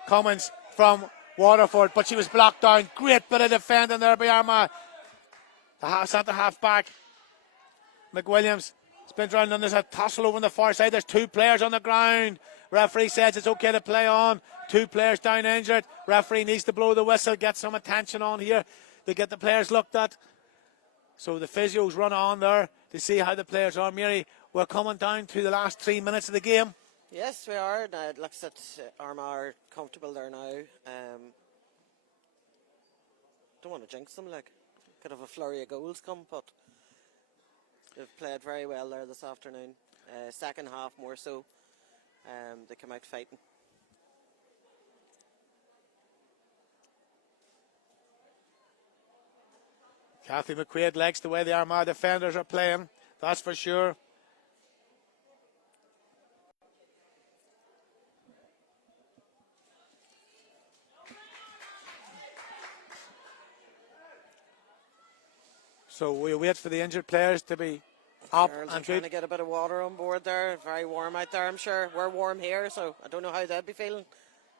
Cummins from Waterford, but she was blocked down. Great bit of defending there by Armagh. The centre half back, McWilliams, spins round, and there's a tussle over on the far side. There's two players on the ground. Referee says it's okay to play on. Two players down injured. Referee needs to blow the whistle, get some attention on here to get the players looked at. So the physios run on there to see how the players are. Mary, we're coming down to the last 3 minutes of the game. Yes, we are. Now, it looks that Armagh are comfortable there now. Don't want to jinx them, like. Could have a flurry of goals come, but they've played very well there this afternoon. Second half more so. They come out fighting. Kathy McQuaid likes the way the Armagh defenders are playing, that's for sure. So we wait for the injured players to be up Girls and are trying good. to get a bit of water on board there. Very warm out there, I'm sure. We're warm here, so I don't know how they'd be feeling.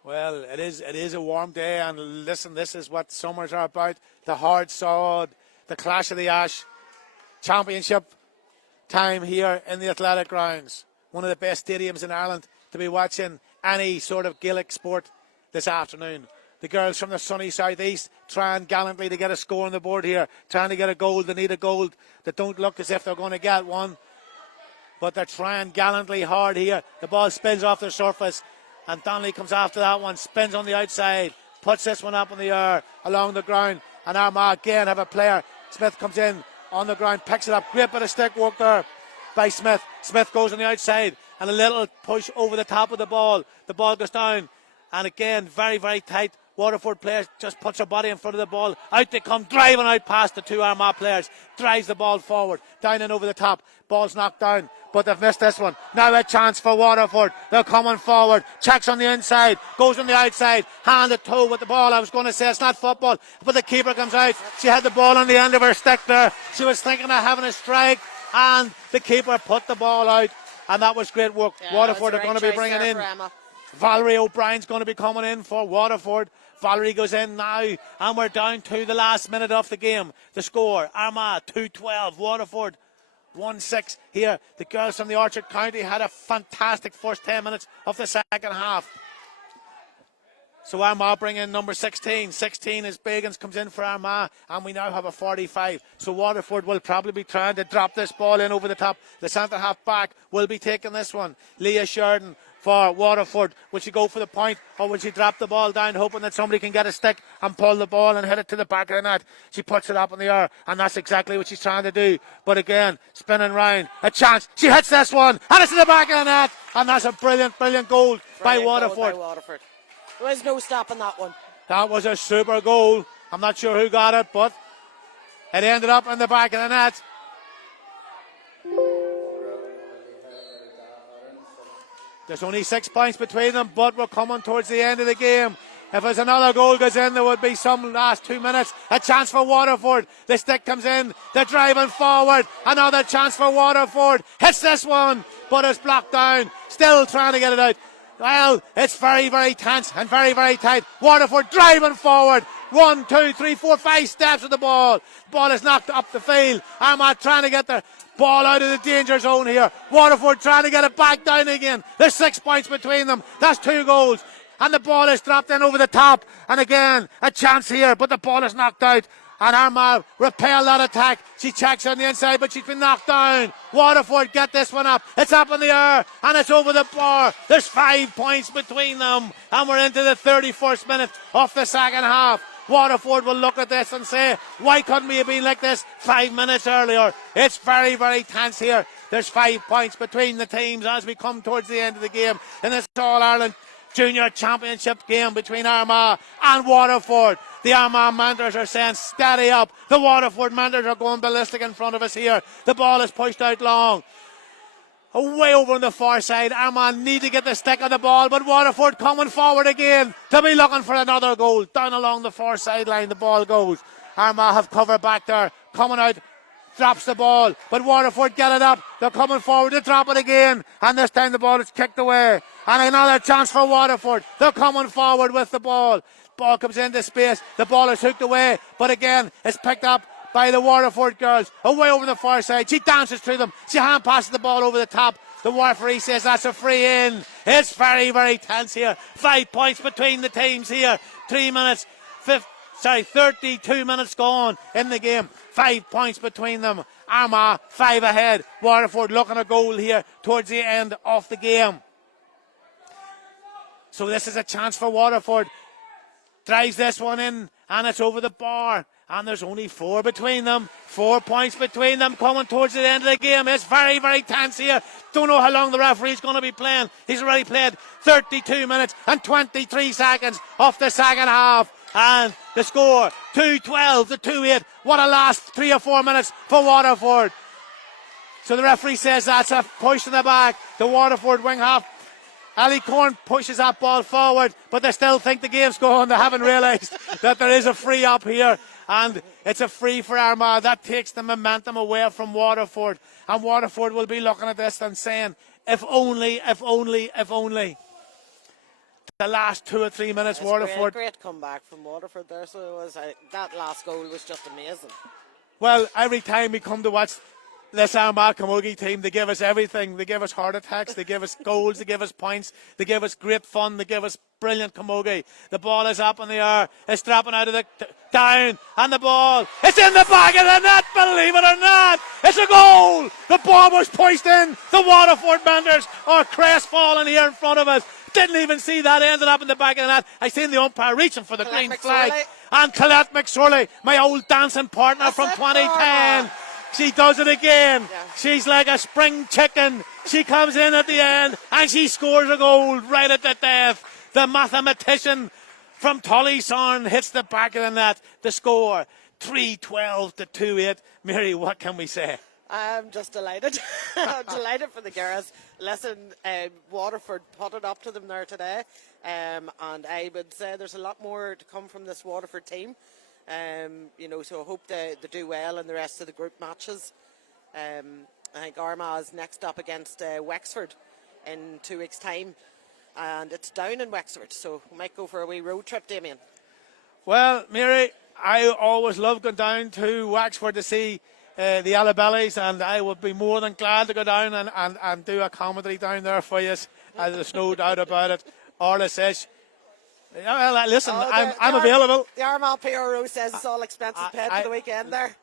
Well, it is a warm day, and listen, this is what summers are about. The hard sod, the clash of the ash, championship time here in the athletic grounds. One of the best stadiums in Ireland to be watching any sort of Gaelic sport this afternoon. The girls from the sunny southeast trying gallantly to get a score on the board here, trying to get a goal. They need a goal. They don't look as if they're going to get one, but they're trying gallantly hard here. The ball spins off the surface, and Donnelly comes after that one, spins on the outside, puts this one up in the air along the ground, and Armagh again have a player. Smith comes in on the ground, picks it up. Great bit of stick work there by Smith. Smith goes on the outside, and a little push over the top of the ball. The ball goes down, and again, very, very tight. Waterford player just puts her body in front of the ball. Out they come, driving out past the two Armagh players. Drives the ball forward, down and over the top. Ball's knocked down, but they've missed this one. Now a chance for Waterford. They're coming forward. Checks on the inside, goes on the outside. Hand to toe with the ball. I was going to say it's not football, but the keeper comes out. She had the ball on the end of her stick there. She was thinking of having a strike, and the keeper put the ball out. And that was great work. Yeah, Waterford are going to be bringing in. Valerie O'Brien's going to be coming in for Waterford. Valerie goes in now, and we're down to the last minute of the game. The score, Armagh 2-12, Waterford 1-6 here. The girls from the Orchard County had a fantastic first 10 minutes of the second half. So Armagh bring in number 16. 16 is Bagans, comes in for Armagh, and we now have a 45. So Waterford will probably be trying to drop this ball in over the top. The centre half back will be taking this one. Leah Sheridan for Waterford. Will she go for the point, or will she drop the ball down, hoping that somebody can get a stick and pull the ball and hit it to the back of the net? She puts it up in the air, and that's exactly what she's trying to do. But again, spinning round, a chance. She hits this one, and it's in the back of the net, and that's a brilliant goal by Waterford. There was no stopping that one. That was a super goal. I'm not sure who got it, but it ended up in the back of the net. There's only 6 points between them, but we're coming towards the end of the game. If there's another goal goes in, there would be some last 2 minutes. A chance for Waterford. The stick comes in. They're driving forward. Another chance for Waterford. Hits this one, but it's blocked down. Still trying to get it out. Well, it's very tense and very tight. Waterford driving forward. 1, 2, 3, 4, 5 steps of the ball. The ball is knocked up the field. Armagh trying to get their ball out of the danger zone here. Waterford trying to get it back down again. There's 6 points between them. That's 2 goals. And the ball is dropped in over the top. And again, a chance here, but the ball is knocked out. And Armagh repel that attack. She checks on the inside, but she's been knocked down. Waterford get this one up. It's up in the air, and it's over the bar. There's 5 points between them, and we're into the 31st minute of the second half. Waterford will look at this and say, why couldn't we have been like this 5 minutes earlier? It's very tense here. There's 5 points between the teams as we come towards the end of the game in this All-Ireland Junior Championship game between Armagh and Waterford. The Armagh Manders are saying steady up. The Waterford Manders are going ballistic in front of us here. The ball is pushed out long. Away over on the far side. Armagh need to get the stick on the ball, but Waterford coming forward again to be looking for another goal. Down along the far sideline the ball goes. Armagh have cover back there. Coming out, drops the ball, but Waterford get it up. They're coming forward to drop it again, and this time the ball is kicked away. And another chance for Waterford. They're coming forward with the ball. Ball comes into space. The ball is hooked away, but again it's picked up by the Waterford girls. Away over the far side. She dances through them. She hand passes the ball over the top. The referee says that's a free in. It's very tense here. 5 points between the teams here. 32 minutes gone in the game. 5 points between them. Armagh 5 ahead. Waterford looking a goal here towards the end of the game. So this is a chance for Waterford. Drives this one in, and it's over the bar. And there's only 4 between them. 4 points between them coming towards the end of the game. It's very tense here. Don't know how long the referee's going to be playing. He's already played 32 minutes and 23 seconds of the second half. And the score, 2-12 to 2-8. What a last 3 or 4 minutes for Waterford. So the referee says that's a push in the back. The Waterford wing half. Ali Corn pushes that ball forward, but they still think the game's going. They haven't realised that there is a free up here, and it's a free for Armagh. That takes the momentum away from Waterford, and Waterford will be looking at this and saying, if only. The last 2 or 3 minutes, it's Waterford. Great comeback from Waterford there. So it was that last goal was just amazing. Well, every time we come to watch this Armagh Camogie team, they give us everything. They give us heart attacks, they give us goals, they give us points, they give us great fun, they give us brilliant camogie. The ball is up in the air, it's dropping out of the down, and the ball, it's in the back of the net, believe it or not. It's a goal. The ball was pushed in. The Waterford Manders are crestfallen here in front of us. Didn't even see that, ended up in the back of the net. I seen the umpire reaching for the green flag. And Colette McSorley, my old dancing partner from 2010. She does it again. Yeah. She's like a spring chicken. She comes in at the end and she scores a goal right at the death. The mathematician from Tullysarn hits the back of the net. The score, 3-12 to 2-8. Mary, what can we say? I'm just delighted. I'm delighted for the girls. Listen, Waterford put it up to them there today. And I would say there's a lot more to come from this Waterford team. So I hope they do well in the rest of the group matches. I think Armagh is next up against Wexford in 2 weeks' time. and it's down in Wexford, so we might go for a wee road trip, Damien. Well, Mary, I always love going down to Wexford to see the Alabellies, and I would be more than glad to go down and do a comedy down there for you. There's no doubt about it. Orla says, well, listen, I'm available. The Armagh PRO says it's all expenses paid for the weekend there.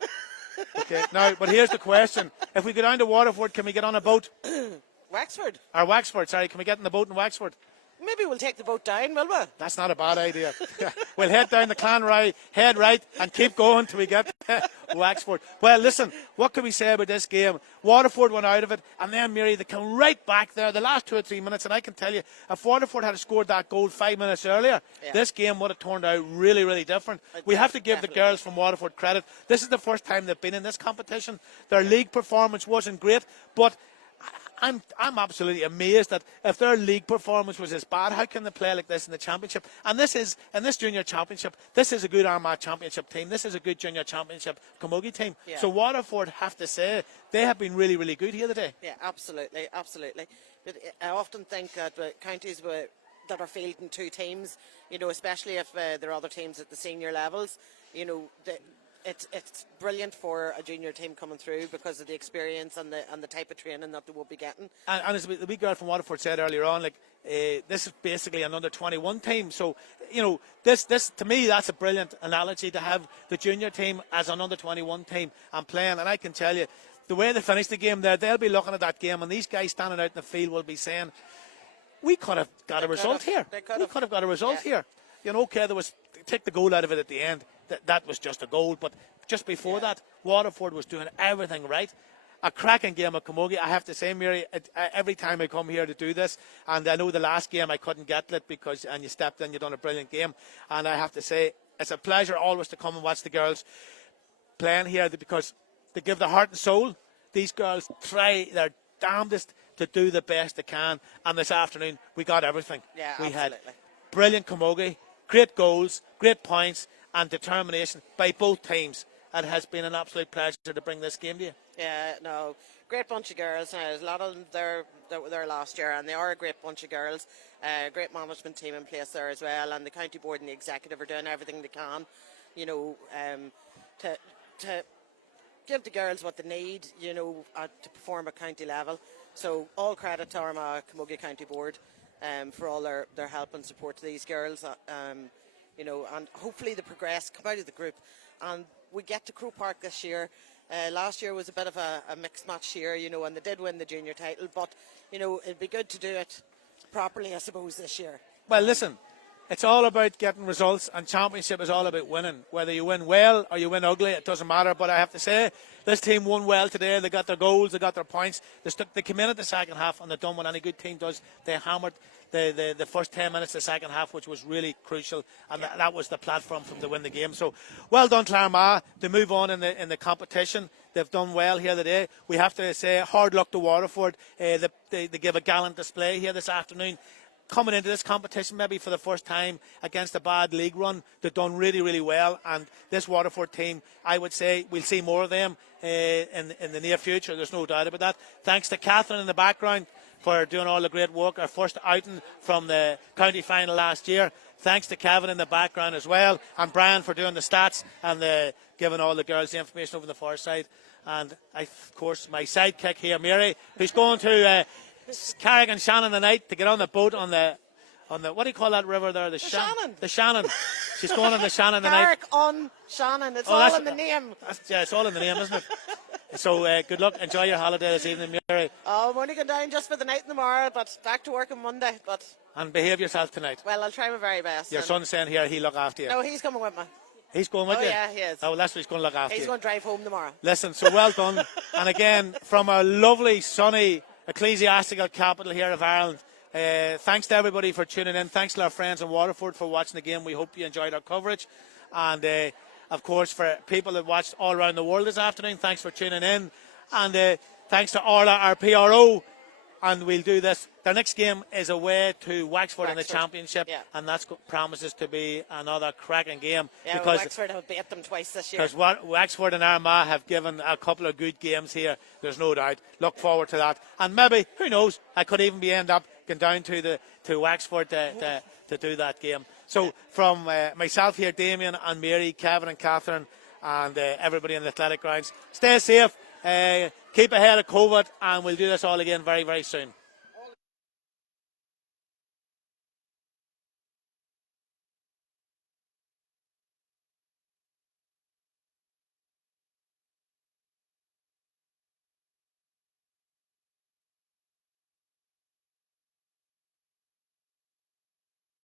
Okay, now, but here's the question. If we go down to Waterford, can we get on a boat? Wexford? Or Wexford, sorry. Can we get in the boat in Wexford? Maybe we'll take the boat down, will we? That's not a bad idea. We'll head down the Clanry, head right, and keep going till we get Wexford. Well, listen, what can we say about this game? Waterford went out of it, and then, Mary, they come right back there the last 2 or 3 minutes, and I can tell you, if Waterford had scored that goal 5 minutes earlier, this game would have turned out really, really different. We have to give the girls from Waterford credit. This is the first time they've been in this competition. Their league performance wasn't great, but I'm absolutely amazed that if their league performance was as bad, how can they play like this in the championship? And this is, in this junior championship, this is a good Armagh championship team. This is a good junior championship camogie team. Yeah. So Waterford, have to say, they have been really, really good here today. Yeah, absolutely, absolutely. But I often think that counties that are fielding two teams, you know, especially if there are other teams at the senior levels, you know, it's brilliant for a junior team coming through because of the experience and the type of training that they will be getting. And as the wee girl from Waterford said earlier on, like this is basically an under-21 team. So, you know, this to me, that's a brilliant analogy to have the junior team as an under-21 team and playing. And I can tell you, the way they finish the game there, they'll be looking at that game, and these guys standing out in the field will be saying, we could have got a result here. We could have got a result here. You know, okay, take the goal out of it at the end. That was just a goal, but just before that, Waterford was doing everything right. A cracking game of camogie, I have to say, Mary. Every time I come here to do this, and I know the last game I couldn't get it and you stepped in, you done a brilliant game, and I have to say it's a pleasure always to come and watch the girls playing here because they give their heart and soul. These girls try their damnedest to do the best they can, and this afternoon we got everything. Yeah, we absolutely. had brilliant camogie, great goals, great points, and determination by both teams. It has been an absolute pleasure to bring this game to you. Yeah, no, great bunch of girls. There's a lot of them there that were there last year, and they are a great bunch of girls. Great management team in place there as well, and the county board and the executive are doing everything they can, you know, to give the girls what they need, you know, to perform at county level. So all credit to Armagh Camogie County Board for all their help and support to these girls. You know, and hopefully they progress, come out of the group, and we get to Croke Park this year. Last year was a bit of a mixed match year, you know, and they did win the junior title, but, you know, it'd be good to do it properly, I suppose, this year. Well, listen, it's all about getting results, and championship is all about winning. Whether you win well or you win ugly, it doesn't matter, but I have to say, this team won well today. They got their goals, they got their points. They came in at the second half, and they done what any good team does. They hammered the first 10 minutes of the second half, which was really crucial, and that was the platform from to win the game. So well done, Armagh, to move on in the competition. They've done well here today. We have to say hard luck to Waterford. They give a gallant display here this afternoon. Coming into this competition maybe for the first time against a bad league run, they've done really, really well, and this Waterford team, I would say we'll see more of them in the near future. There's no doubt about that. Thanks to Catherine in the background for doing all the great work. Our first outing from the county final last year. Thanks to Kevin in the background as well, and Brian for doing the stats and giving all the girls the information over the far side. And of course my sidekick here, Mary, who's going to Carrick and Shannon tonight to get on the boat on the what do you call that river there? The Shannon. The Shannon. She's going on the Shannon tonight. Carrick on Shannon. It's all in the name. Yeah, it's all in the name, isn't it? So good luck. Enjoy your holiday this evening, Mary. Oh, I'm only going down just for the night and tomorrow, but back to work on Monday. And behave yourself tonight. Well, I'll try my very best. Your son's saying here he'll look after you. No, he's coming with me. He's going with you? Yeah, he is. Oh, well, that's what he's going to look after you. He's going to drive home tomorrow. Listen, so well done. And again, from our lovely, sunny, ecclesiastical capital here of Ireland, thanks to everybody for tuning in. Thanks to our friends in Waterford for watching the game. We hope you enjoyed our coverage. And, of course, for people that watched all around the world this afternoon, thanks for tuning in. And thanks to Orla, our PRO. And we'll do this. Their next game is away to Wexford in the championship, and that promises to be another cracking game. Yeah, because Wexford have beat them twice this year. Because Wexford and Armagh have given a couple of good games here. There's no doubt. Look forward to that. And maybe, who knows, I could even end up going down to Wexford to do that game. So from myself here, Damien and Mary, Kevin and Catherine, and everybody in the athletic grounds, stay safe, keep ahead of COVID, and we'll do this all again very, very soon.